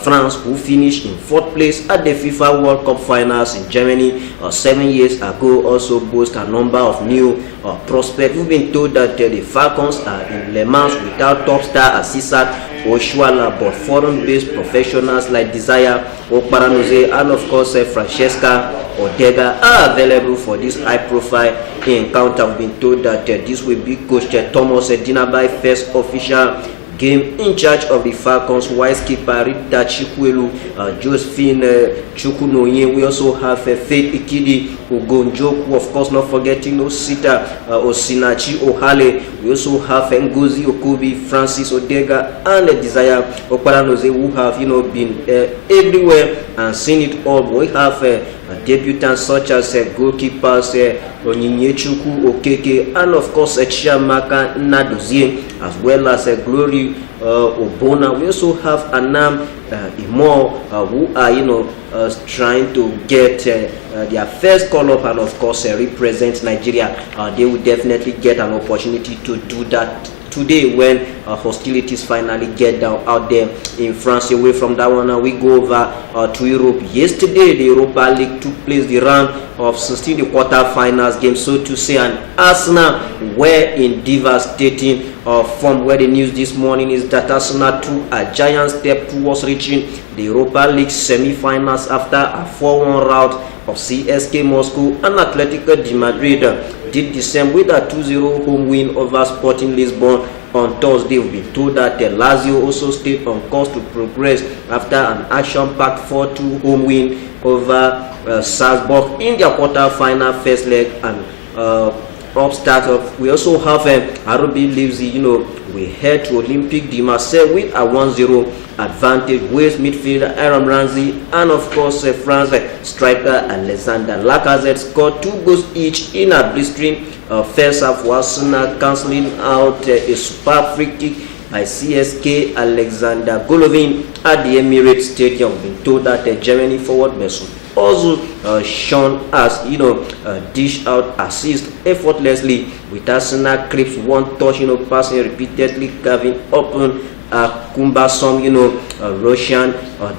France, who finished in 4th place at the FIFA World Cup finals in Germany 7 years ago, also boast a number of new prospects. We've been told that the Falcons are in Le Mans without top star Asisat Oshuala, but foreign-based professionals like Desire Okparanoze and, of course, Francesca Odega are available for this high-profile encounter. We've been told that this will be Coach Thomas Dinabai, first official game in charge of the Falcons. Wise keeper Rita Chikwelu, Josephine Chukunoye. We also have Faith Ikidi Ugonjoku, of course, not forgetting Osita Osinachi Ohale. We also have Ngozi Okubi, Francis Odega, and Desire Okparanoze, who have been everywhere and seen it all. We have debutants such as goalkeepers Onyinyechuku Okeke, and of course Chiamaka Nadozie, as well as Glory Obona. We also have Anam Imo, who are trying to get their first call up and of course represent Nigeria. They will definitely get an opportunity to do that today when hostilities finally get down out there in France. Away from that one, we go over to Europe. Yesterday, the Europa League took place, the round of 16, the quarter-finals game, so to say, and Arsenal were in devastating form, where the news this morning is that Arsenal took a giant step towards reaching the Europa League semi-finals after a 4-1 rout of CSK Moscow, and Atletico de Madrid did the same with a 2-0 home win over Sporting Lisbon on Thursday. We've been told that Lazio also stayed on course to progress after an action-packed 4-2 home win over Salzburg in their quarter-final first leg. And upstart of, we also have RB Leipzig. We head to Olympique de Marseille with a 1-0 advantage with midfielder Aaron Ramsey, and of course France striker Alexander Lacazette scored 2 goals each in a blistering first half, while Arsenal cancelling out a superb free kick by CSK Alexander Golovin at the Emirates Stadium. We've been told that Germany forward Mesut Ozil shown as dish out assist effortlessly, with Arsenal clips one touch passing repeatedly, carving open cumbersome Russian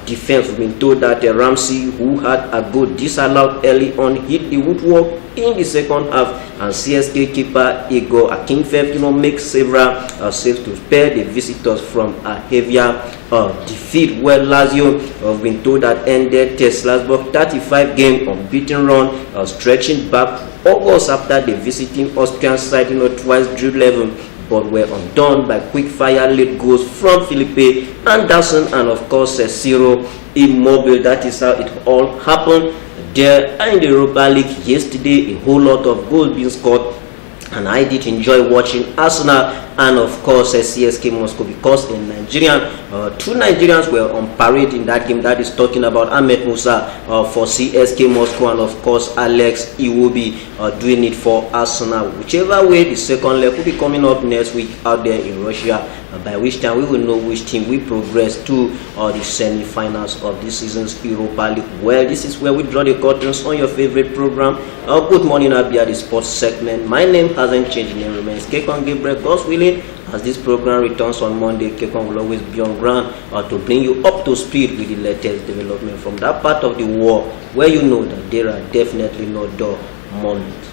defense. We've been told that Ramsey, who had a goal disallowed early on, hit the woodwork in the second half, and CSK keeper Igor Akinfev makes several saves to spare the visitors from a heavier defeat, where Lazio have been told that ended Salzburg 35 game unbeaten run, stretching back August after the visiting Austrian side twice drew level, but were undone by quick fire late goals from Felipe Anderson and of course Ciro Immobile. That is how it all happened there in the Europa League yesterday. A whole lot of goals being scored, and I did enjoy watching Arsenal and of course CSK Moscow, because in Nigerian, 2 Nigerians were on parade in that game. That is talking about Ahmed Musa for CSK Moscow, and of course Alex Iwobi doing it for Arsenal. Whichever way, the second leg will be coming up next week out there in Russia, by which time we will know which team we progress to the semi-finals of this season's Europa League. Well, this is where we draw the curtains on your favorite program, Good Morning Abia, the sports segment. My name hasn't changed, it remains Kekon Gabriel. God's willing, as this program returns on Monday, Kekon will always be on ground to bring you up to speed with the latest development from that part of the world where that there are definitely no dull moments.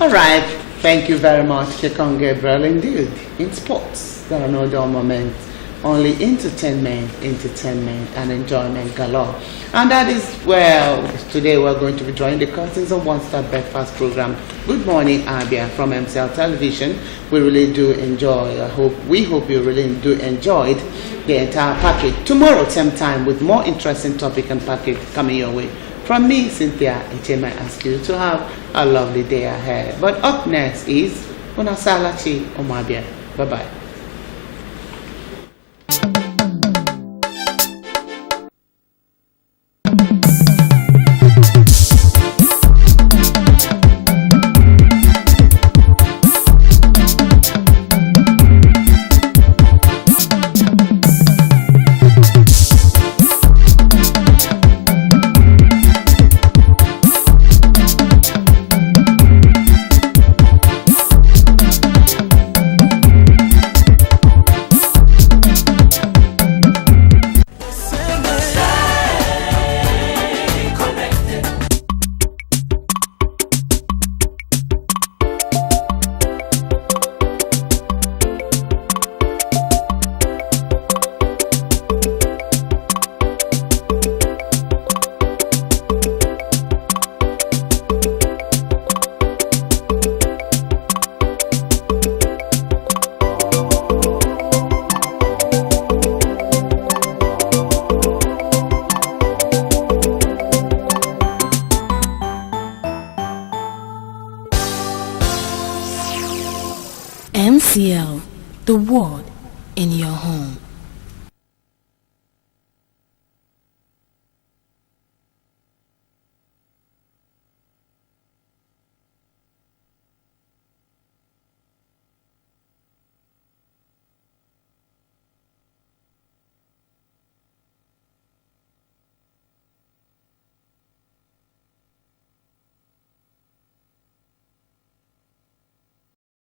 All right, thank you very much, Kekon Gabriel. Indeed, in sports, there are no dull moments, only entertainment, and enjoyment galore. And that is where today we're going to be drawing the curtains of One Star Breakfast program, Good Morning Abia, from MCL Television. We really do enjoy, we hope you really do enjoy the entire package. Tomorrow, same time, with more interesting topic and package coming your way. From me, Cynthia Ichema, I ask you to have a lovely day ahead. But up next is Unasalachi Omabia. Bye-bye. MCL, the ward in your home.